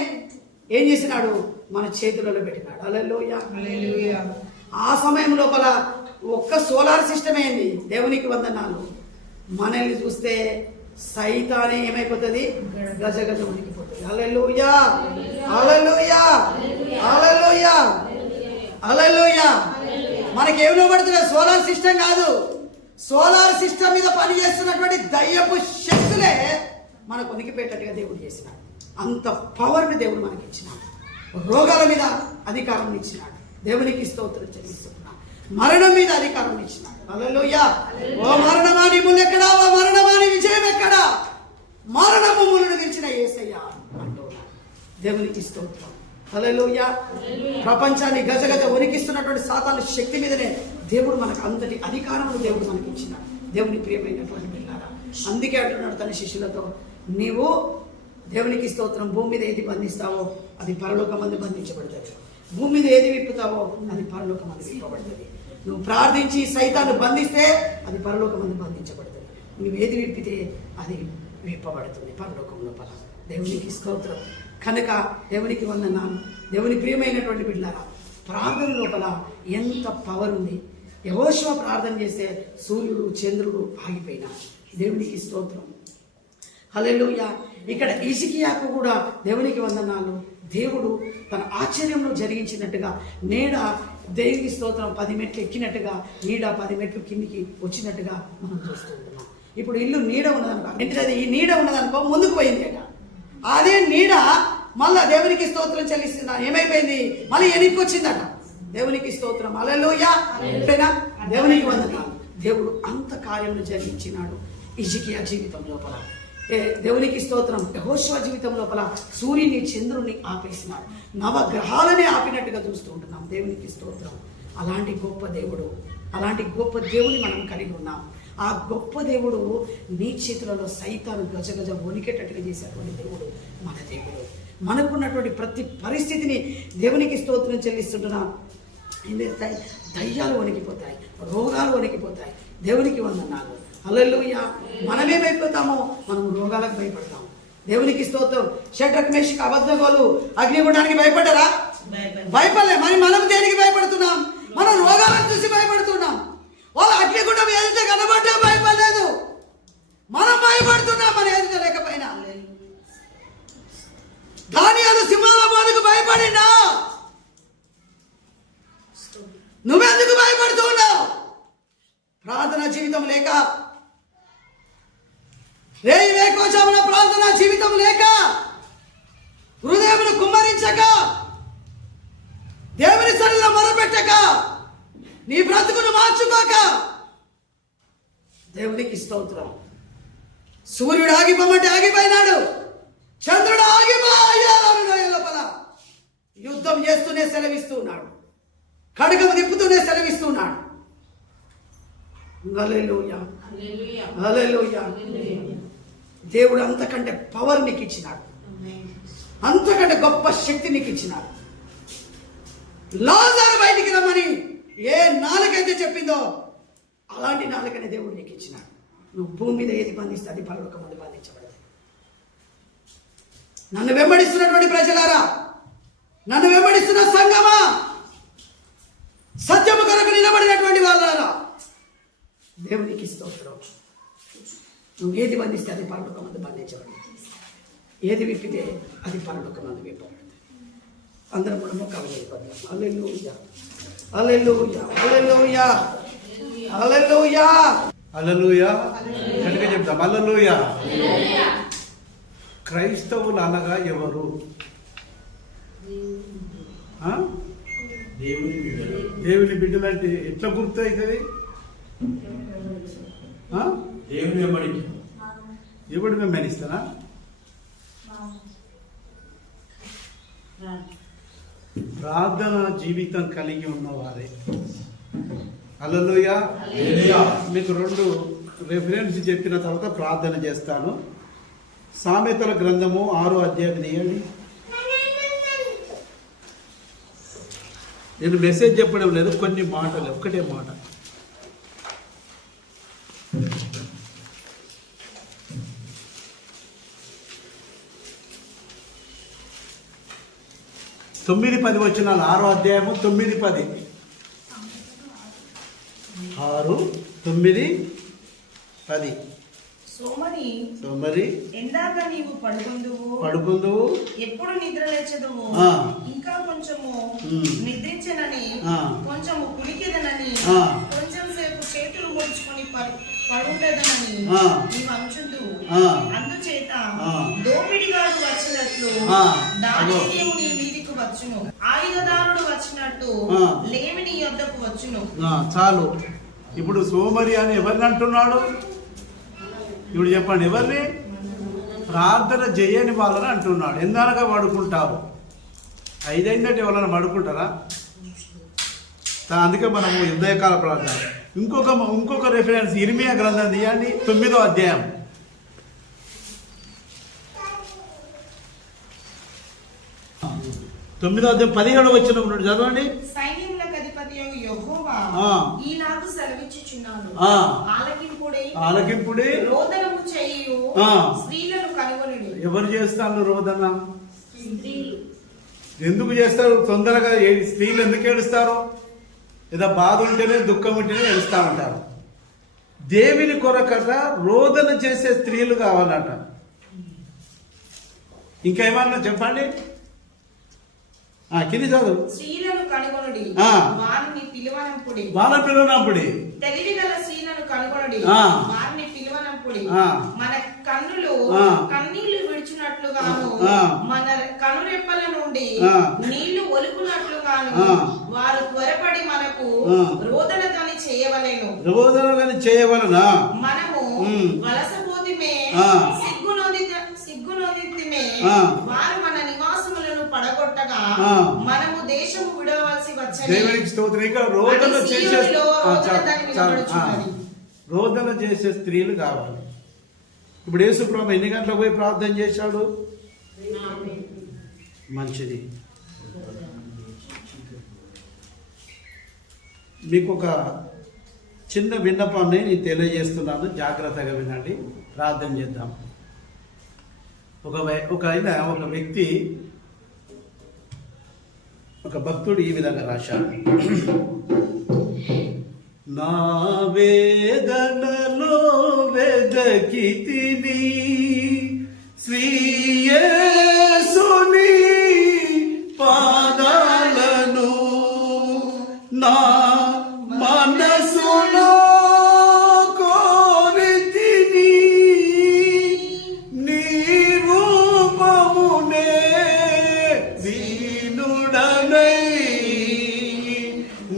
ఏం చేసినాడు? మన చేతులలో పెట్టినాడు. హల్లెలూయా. ఆ సమయం లోపల ఒక్క సోలార్ సిస్టమ్ ఏంది? దేవునికి వందనాలు. మనల్ని చూస్తే సైతానే ఏమైపోతుంది? గజ గజ ఉనికిపోతుంది. హల్లెలూయా, హల్లెలూయా, హల్లెలూయా, హల్లెలూయా. మనకేం లోబడుతుంది? సోలార్ సిస్టమ్ కాదు. సోలార్ సిస్టమ్ మీద పనిచేస్తున్నటువంటి దయ్యపు శక్తులే మనకు ఉనికిపెట్టేట్టుగా దేవుడు చేసినాడు. అంత పవర్ని దేవుడు మనకి ఇచ్చినాడు. రోగాల మీద అధికారం ఇచ్చినాడు. దేవునికి స్తోత్రం చెల్లిస్తున్నాడు. మరణం మీద అధికారం ఇచ్చినాడు. హల్లెలూయా. ఓ మరణమా నీ ముళ్ళు ఎక్కడా? ఓ మరణమా నీ విజయం ఎక్కడా? మరణము ముళ్ళను విరిచిన యేసయ్యా అంటున్నాడు. దేవునికి స్తోత్రం. హల్లెలూయా. ప్రపంచాన్ని గజగజ ఉనికిస్తున్నటువంటి సాతాను శక్తి మీదనే దేవుడు మనకు అంతటి అధికారమును దేవుడు మనకి ఇచ్చినాడు. దేవుని ప్రియమైనటువంటి బిడ్డలారా, అందుకే అంటున్నాడు తన శిష్యులతో, నీవు దేవునికి స్తోత్రం, భూమి మీద ఏది బంధిస్తావో అది పరలోకమందు బంధించబడుతుంది. భూమి మీద ఏది విప్పుతావో అది పరలోకమందు విప్పబడుతుంది. నువ్వు ప్రార్థించి సైతాన్ని బంధిస్తే అది పరలోకమందు బంధించబడుతుంది. నువ్వు ఏది విప్పితే అది విప్పబడుతుంది పరలోకం లోపల. దేవునికి స్తోత్రం. కనుక దేవునికి వందనాలు. దేవుని ప్రియమైనటువంటి బిడ్డలారా, ప్రార్థన లోపల ఎంత పవర్ ఉంది. యెహోషువ ప్రార్థన చేస్తే సూర్యుడు చంద్రుడు ఆగిపోయినా. దేవునికి స్తోత్రం. హల్లెలూయా. ఇక్కడ హిజ్కియాకు కూడా దేవునికి వందనాలు. దేవుడు తన ఆశ్చర్యంలో జరిగించినట్టుగా నీడ దేవునికి స్తోత్రం 10 మెట్లు ఎక్కినట్టుగా నీడ 10 మెట్లు కిందికి వచ్చినట్టుగా మనం చూస్తూ ఉంటున్నాం. ఇప్పుడు ఇల్లు నీడ ఉన్నదనుకో, ఇంటి ఈ నీడ ఉన్నదనుకో ముందుకు పోయింది అట. అదే నీడ మళ్ళా దేవునికి స్తోత్రం చెల్లిస్తున్నా ఏమైపోయింది? మళ్ళీ వెనక్కి వచ్చిందట. దేవునికి స్తోత్రం. హల్లెలూయా. దేవునికి వందనాలు. దేవుడు అంత కార్యములు జరిగించినాడు హిజ్కియా జీవితం లోపల. దేవునికి స్తోత్రం. యెహోషువ జీవితం లోపల సూర్యుని చంద్రుని ఆపేసినాడు. నవగ్రహాలనే ఆపినట్టుగా చూస్తూ ఉంటున్నాం. దేవునికి స్తోత్రం. అలాంటి గొప్ప దేవుడు, అలాంటి గొప్ప దేవుని మనం కలిగి ఉన్నాం. ఆ గొప్ప దేవుడు నీ చేతులలో సైతాను గజగజ వణికేటట్టుగా చేసేటువంటి దేవుడు మన దేవుడు. మనకున్నటువంటి ప్రతి పరిస్థితిని దేవునికి స్తోత్రం చెల్లిస్తుంటున్నాం. ఏం చేస్తాయి? దయ్యాలు వణికిపోతాయి, రోగాలు వణికిపోతాయి. దేవునికి వందనాలు. హల్లెలూయా. మనమేమైపోతామో మనం రోగాలకు భయపడతాం. దేవునికి స్తోత్రం. షడ్రక్ మేషక్ అబద్ధగోలు అగ్నిగుండానికి భయపడ్డారా? భయపడలే. మరి మనం దేనికి భయపడుతున్నాం? మనం రోగాలను చూసి భయపడుతున్నాం. వాళ్ళు అగ్నిగుండం ఏదైతే కనబడ్డా భయపడలేదు. మనం భయపడుతున్నాం మన ఏదైతే లేకపోయినా. దానియేలు సింహాల బోనుకు భయపడినా నువ్వెందుకు భయపడుతున్నావు? ప్రార్థన జీవితం లేక, రేయి వేకోజామున ప్రార్థన జీవితం లేక, హృదయమును కుమ్మరించక, దేవుని సన్నిధిలో మొరపెట్టక, నీ బ్రతుకును మార్చుకోక. దేవునికి స్తోత్రం. సూర్యుడు ఆగిపోమంటే ఆగిపోయినాడు. చంద్రుడు ఆగిపోయాడు. లోపల యుద్ధం చేస్తూనే సెలవిస్తున్నాడు. ఖడ్గం తిప్పుతూనే సెలవిస్తున్నాడు. హల్లెలూయా, హల్లెలూయా. దేవుడు అంతకంటే పవర్ నీకు ఇచ్చినాడు. అంతకంటే గొప్ప శక్తి నీకు ఇచ్చినాడు. లాజరు బయటికి రమ్మని ఏ నాలుకైతే చెప్పిందో అలాంటి నాలుకనే దేవుడు నీకు ఇచ్చినాడు. నువ్వు భూమి మీద ఏది బంధిస్తే అది పరలోకమందు బంధించబడదు. నన్ను వెంబడిస్తున్నటువంటి ప్రజలారా, నన్ను వెంబడిస్తున్న సంగమా, సత్యము కొరకు నిలబడినటువంటి వాళ్ళారా, దేవునికి స్తోత్రం. నువ్వు ఏది బంధిస్తే అది పరలోకమందు బంధించబడదు. ఏది విప్పితే అది పరలోకమందు విప్పబడదు. అందరం కూడా మొక్కలు అయిపోతాం. హల్లెలూయా, హల్లెలూయా, హల్లెలూయా, హల్లెలూయా, హల్లెలూయా. గట్టిగా చెప్తాం హల్లెలూయా. క్రైస్తవులు అనగా ఎవరు? దేవుని బిడ్డలు అంటే ఎట్లా గుర్తు అవుతుంది? ఆ? దేవుని వెంబడించు. ఎవడు వెంబడిస్తానా? ప్రార్థన జీవితం కలిగి ఉన్నవారే. హల్లెలూయా. మీకు 2 రెఫరెన్స్ చెప్పిన తర్వాత ప్రార్థన చేస్తాను. సామెతల గ్రంథము 6వ అధ్యాయం తీయండి. నేను మెసేజ్ చెప్పడం లేదు, కొన్ని మాటలు, ఒక్కటే మాట. తొమ్మిది 10 వచనాలు. 6వ అధ్యాయము 9, 10. 6, 9, 10. సోమరి ఎందాక నీవు పడుకుందువు, ఎప్పుడు నిద్ర లేచదువు, ఇంకా కొంచెము నిద్రించనని, కొంచెము కులికెదనని, కొంచెం సేపు చేతులు ముడుచుకొని పడుండదనని నీవు అంచుందువు. అందుచేత దోపిడిగాడు వచ్చినట్లు దానియేలు నీ మీదికి వచ్చును, ఆయుధదారుడు వచ్చినట్టు లేమి నీ యొద్దకు వచ్చును. చాలు. ఇప్పుడు సోమరి అని ఎవరిని అంటున్నాడు? ఇప్పుడు చెప్పండి, ఎవరిని? ప్రార్థన చేయని వాళ్ళని అంటున్నాడు. ఎందనగా పడుకుంటావు? 5 అయిందంటే ఎవరైనా పడుకుంటారా? అందుకే మనము ఉదయకాల ప్రార్థన. ఇంకొక రెఫరెన్స్ ఇర్మియా గ్రంథం తీయండి, 9వ అధ్యాయం. 9వ అధ్యాయం 17వ వచనం నుండి చదవండి. సైన్యములకు అధిపతియగు యెహోవా ఈలాగు సెలవిచ్చుచున్నాడు, ఆలకింపుడి రోదనము చేయు స్త్రీలను కనుగొనుడి. ఎవరు చేస్తారు రోదన? ఎందుకు చేస్తారు? తొందరగా స్త్రీలు ఎందుకు ఏడుస్తారు? ఏదో బాధ ఉంటేనే, దుఃఖం ఉంటేనే ఏడుస్తూ ఉంటారు. దేవుని కొరకట రోదన చేసే స్త్రీలు కావాలట. ఇంకేమన్నా చెప్పండి. కింది చదువు. స్త్రీలను కనుగొనుడి, వారిని పిలువనంపుడి. వాళ్ళని పిలువనంపుడి. తెలివి గల స్త్రీలను కనుగొనుడి, వారిని పిలువనంపుడి. మన కన్నులు కన్నీళ్లు విడిచినట్లుగాను, మన కనురెప్పల నుండి నీళ్లు ఒలుకున్నట్లుగాను వారు త్వరపడి మనకు రోదన ధ్వని చేయవలెను. రోదన చేయవలనా? మనము వలసపోతిమే, సిగ్గునొందితిమే. వారు మన నివాసములను పడగొట్టగా మనము దేశము విడవలసి వచ్చేది. దేవునికి స్తోత్రం. ఇక్కడ రోదన చేసే స్త్రీలు కావాలి. ఇప్పుడు యేసు ప్రభువు ఎన్ని గంటలకు పోయి ప్రార్థన చేశాడు? మంచిది. మీకు ఒక చిన్న విన్నపాన్ని నేను తెలియజేస్తున్నాను, జాగ్రత్తగా వినండి. ప్రార్థన చేద్దాం. ఒక వ్యక్తి, ఒక భక్తుడు ఈ విధంగా రాశాడు. నా వేదనలో వెదకితిని శ్రీ యేసుని పాదాలను, నా మనసులో కోరితిని నీ రూపమునే దీనుడనై,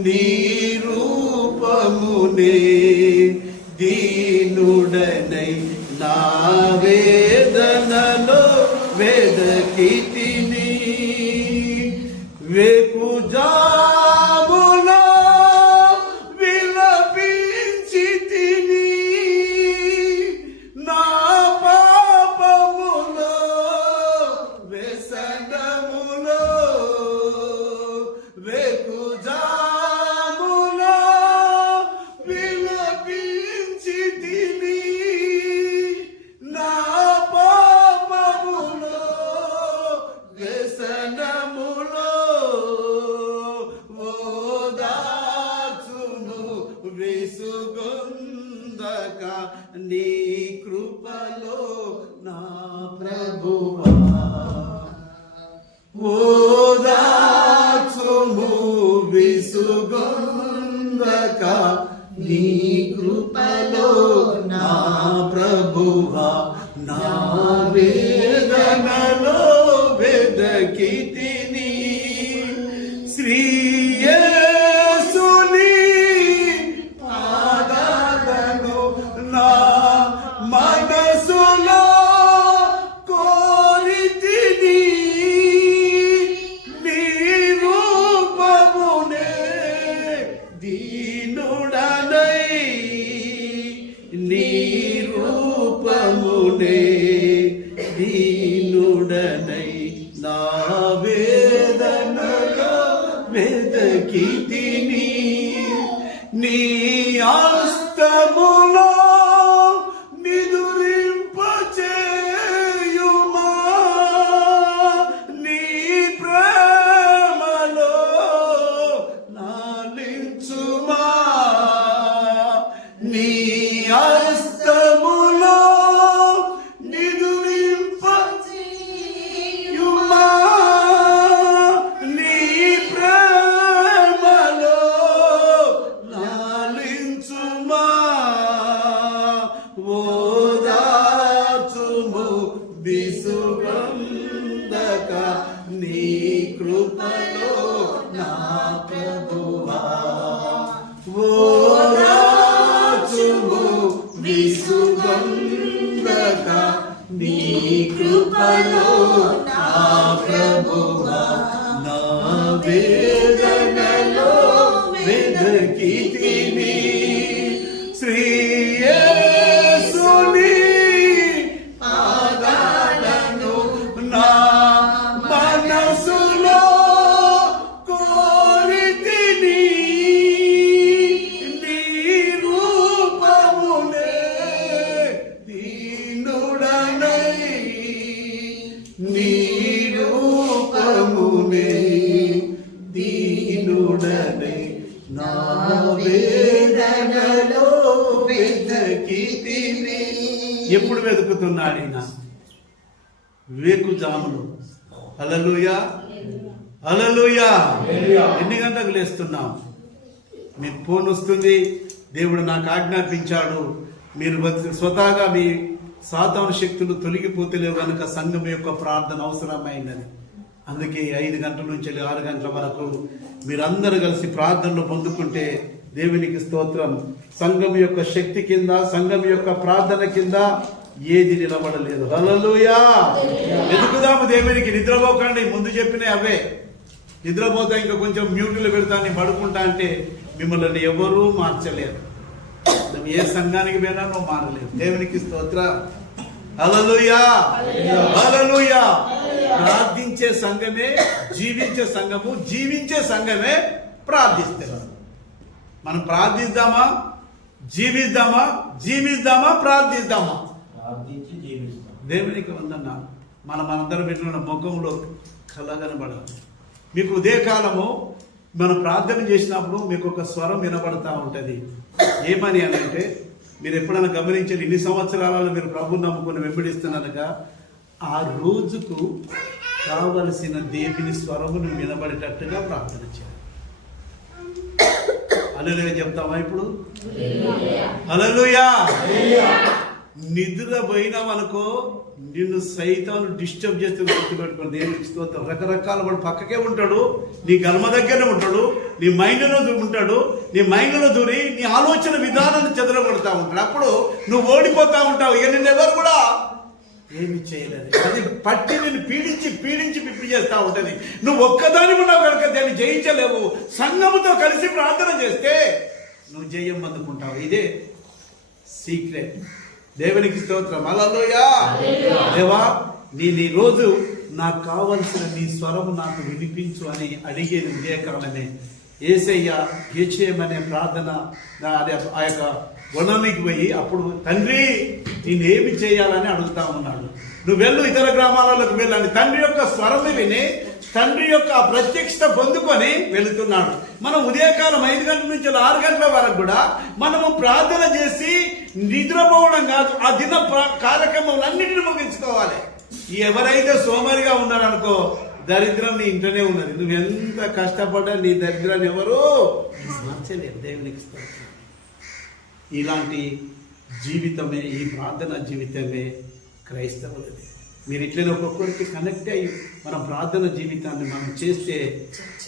నీ రూపమునే దీనుడనై నా వేదనలో వెదకితిని. వేకుజామున విలపించితిని నా పాపములో వ్యసనములో. వేకుజామున విలపించితిని నా పాపములో వ్యసనములో. ఓదార్చును విసుగొందక నీ కృపలో నా ప్రభువా. ఓదార్చును విసుగొందక నీ కృపలో నా ప్రభువా. నా వేదనలో వెదకితిని శ్రీ యేసుని పాదాలను, నా వెదకితిని నీ హస్తములో నిదురింపచేయుమా నీ ప్రేమలో లాలించుమా నీ హస్తములో నిదురింపచేయుమా నీ ప్రేమలో లాలించుమా ఓదార్చుము విసుగంధక నీ కృపలో నా ప్రభువా ఓదార్చుము విసుగంధక నీ కృపలో నా ప్రభువా నా వేదనలో వెదకితిని శ్రీ యేసుని పాదాలను నా మనసులో కోరితిని నీ రూపమునే దీనుడనై నీ రూపమునే దీనుడనై నా వేదనలో వెదకితిని. ఎప్పుడు వెతుకుతున్నాడు ఈయన? వేకుజాములు. హల్లెలూయా, హల్లెలూయా. ఎన్ని గంటలకు లేస్తున్నాం? మీకు ఫోన్ వస్తుంది, దేవుడు నాకు ఆజ్ఞాపించాడు, మీరు స్వతహాగా మీ సాతాను శక్తులు తొలగిపోతలేవు కనుక సంఘం యొక్క ప్రార్థన అవసరమైనది. అందుకే 5 గంటల నుంచి 6 గంటల వరకు మీరందరూ కలిసి ప్రార్థనలు పొందుకుంటే దేవునికి స్తోత్రం. సంఘం యొక్క శక్తి కింద, సంఘం యొక్క ప్రార్థన కింద ఏది నిలబడలేదు. హల్లెలూయా. వెతుకుదాము దేవునికి. నిద్రపోకండి, ముందు చెప్పిన అవే. నిద్రపోతా ఇంకా కొంచెం మ్యూట్లో పెడతా, నేను పడుకుంటా అంటే మిమ్మల్ని ఎవరూ మార్చలేరు. నువ్వు ఏ సంఘానికి పోయినా నువ్వు మారలేవు. దేవునికి స్తోత్రం. హల్లెలూయా, హల్లెలూయా. ప్రార్థించే సంఘమే జీవించే సంఘము, జీవించే సంఘమే ప్రార్థిస్తారు. మనం ప్రార్థిద్దామా, జీవిద్దామా, జీవిద్దామా, ప్రార్థిద్దామా? దేవునికి వందన్నా. మనందరం పెట్టిన ముఖంలో కలగనబడాలి. మీకు ఉదయకాలము మనం ప్రార్థన చేసినప్పుడు మీకు ఒక స్వరం వినబడతా ఉంటుంది. ఏమని అంటే, మీరు ఎప్పుడైనా గమనించాలి, ఇన్ని సంవత్సరాలలో మీరు ప్రభుని నమ్ముకుని వెంబడిస్తున్నారుగా, ఆ రోజుకు కావలసిన దేవుని స్వరమును వినబడేటట్టుగా ప్రార్థన చేయాలి. హల్లెలూయా చెప్తామా ఇప్పుడు? హల్లెలూయా. నిద్ర పోయినామనుకో, నిన్ను సైతాను డిస్టర్బ్ చేస్తే గుర్తుపెట్టుకోండి. దేవునికి స్తోత్రం. రకరకాల వాడు పక్కకే ఉంటాడు, నీ గల్మ దగ్గరనే ఉంటాడు, నీ మైండ్లో ఉంటాడు, నీ మైండ్లో దూరి నీ ఆలోచన విధానాన్ని చెదరగొడతా ఉంటాడు. అప్పుడు నువ్వు ఓడిపోతా ఉంటావు. నిన్నెవరు కూడా ఏమి చేయలేదు. అది పట్టి నేను పీడించి పిప్పి చేస్తా ఉంటది. నువ్వు ఒక్కదాని ఉన్నావు కనుక దాన్ని జయించలేవు. సంఘముతో కలిసి ప్రార్థన చేస్తే నువ్వు జయం అందుకుంటావు. ఇదే సీక్రెట్. దేవునికి స్తోత్రం. హల్లెలూయా. దేవా, నీ రోజు నాకు కావలసిన నీ స్వరము నాకు వినిపించు అని అడిగేది ఉదయకాలమే. యేసయ్య చేయమనే ప్రార్థన ఆ యొక్క వనానికి పోయి అప్పుడు తండ్రి నేనేమి చేయాలని అడుగుతా ఉన్నాడు. నువ్వు వెళ్ళు, ఇతర గ్రామాలకు వెళ్ళాలి. తండ్రి యొక్క స్వరం విని తండ్రి యొక్క ప్రత్యక్షత పొందుకొని వెళుతున్నాడు. మనం ఉదయకాలం 5 గంటల నుంచి 6 గంటల వరకు కూడా మనము ప్రార్థన చేసి నిద్రపోవడం కాదు, ఆ దిన కార్యక్రమం అన్నింటిని ముగించుకోవాలి. ఎవరైతే సోమరిగా ఉన్నారనుకో, దరిద్రం నీ ఇంట్లోనే ఉన్నది. నువ్వు ఎంత కష్టపడ్డా నీ దరిద్రాన్ని ఎవరు మార్చలేరు. దేవునికి స్తోత్రం. ఇలాంటి జీవితమే, ఈ ప్రార్థన జీవితమే క్రైస్తవులది. మీరు ఇట్లనే ఒక్కొక్కరికి కనెక్ట్ అయ్యి మన ప్రార్థన జీవితాన్ని మనం చేస్తే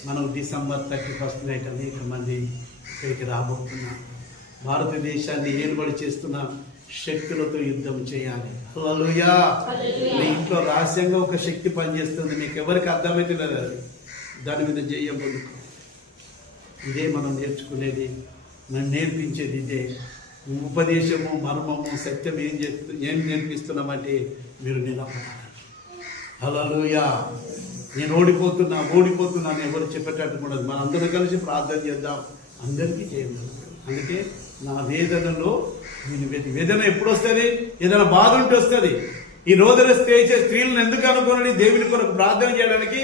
మనం డిసెంబర్ 31 నైట్ అనేక మంది ఇక్కడికి రాబోతున్నాం. భారతదేశాన్ని ఏలుబడి చేస్తున్న శక్తులతో యుద్ధం చేయాలి. హల్లెలూయా. నీ ఇంట్లో రహస్యంగా ఒక శక్తి పనిచేస్తుంది, నీకు ఎవరికి అర్థమైతే లేదు, అది దాని మీద జయం పొందుకో. ఇదే మనం నేర్చుకునేది, మనం నేర్పించేది ఇదే. ఉపదేశము, మర్మము, సత్యం ఏం నేర్పిస్తున్నామంటే మీరు నిలబడాలి. హల్లెలూయా. నేను ఓడిపోతున్నా అని ఎవరు చెప్పేటట్టు కూడా మన అందరూ కలిసి ప్రార్థన చేద్దాం. అందరికీ చేయండి. అందుకే నా వేదనలో వేదన ఎప్పుడు వస్తుంది? ఏదైనా బాధ ఉంటే వస్తుంది. ఈ రోజున స్త్రీలను ఎందుకు అనుకోనండి? దేవుని కొరకు ప్రార్థన చేయడానికి.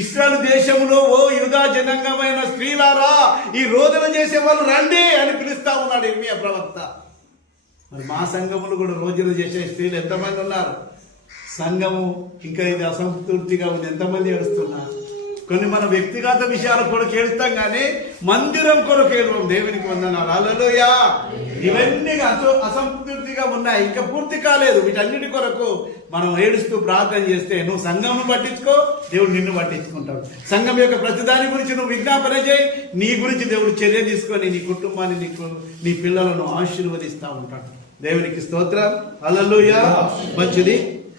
ఇశ్రాయేలు దేశంలో ఓ యూదా జనాంగమైన స్త్రీలారా, ఈ రోజున చేసే వాళ్ళు రండి అని పిలుస్తా ఉన్నాడు ఇర్మియా ప్రవక్త. మరి మా సంఘములు కూడా రోజున చేసే స్త్రీలు ఎంతమంది ఉన్నారు? సంఘము ఇంకా ఇది అసంతృప్తిగా ఉంది, ఎంతమంది ఏడుస్తున్నారు? కొన్ని మన వ్యక్తిగత విషయాల కొరకు ఏడుస్తాం కానీ మందిరం కొరకు ఏడవం. దేవునికి వందనాలు, హల్లెలూయా. ఇవన్నీ అసంతృప్తిగా ఉన్నాయి, ఇంకా పూర్తి కాలేదు. వీటన్నిటి కొరకు మనం ఏడుస్తూ ప్రార్థన చేస్తే నువ్వు సంఘంను పట్టించుకో, దేవుడు నిన్ను పట్టించుకుంటాడు. సంఘం యొక్క ప్రతిదాని గురించి నువ్వు విజ్ఞాపన చేయి, నీ గురించి దేవుడు చర్య తీసుకొని నీ కుటుంబాన్ని నీ పిల్లలను ఆశీర్వదిస్తూ ఉంటాడు. దేవునికి స్తోత్రం, హల్లెలూయా. మంచిది.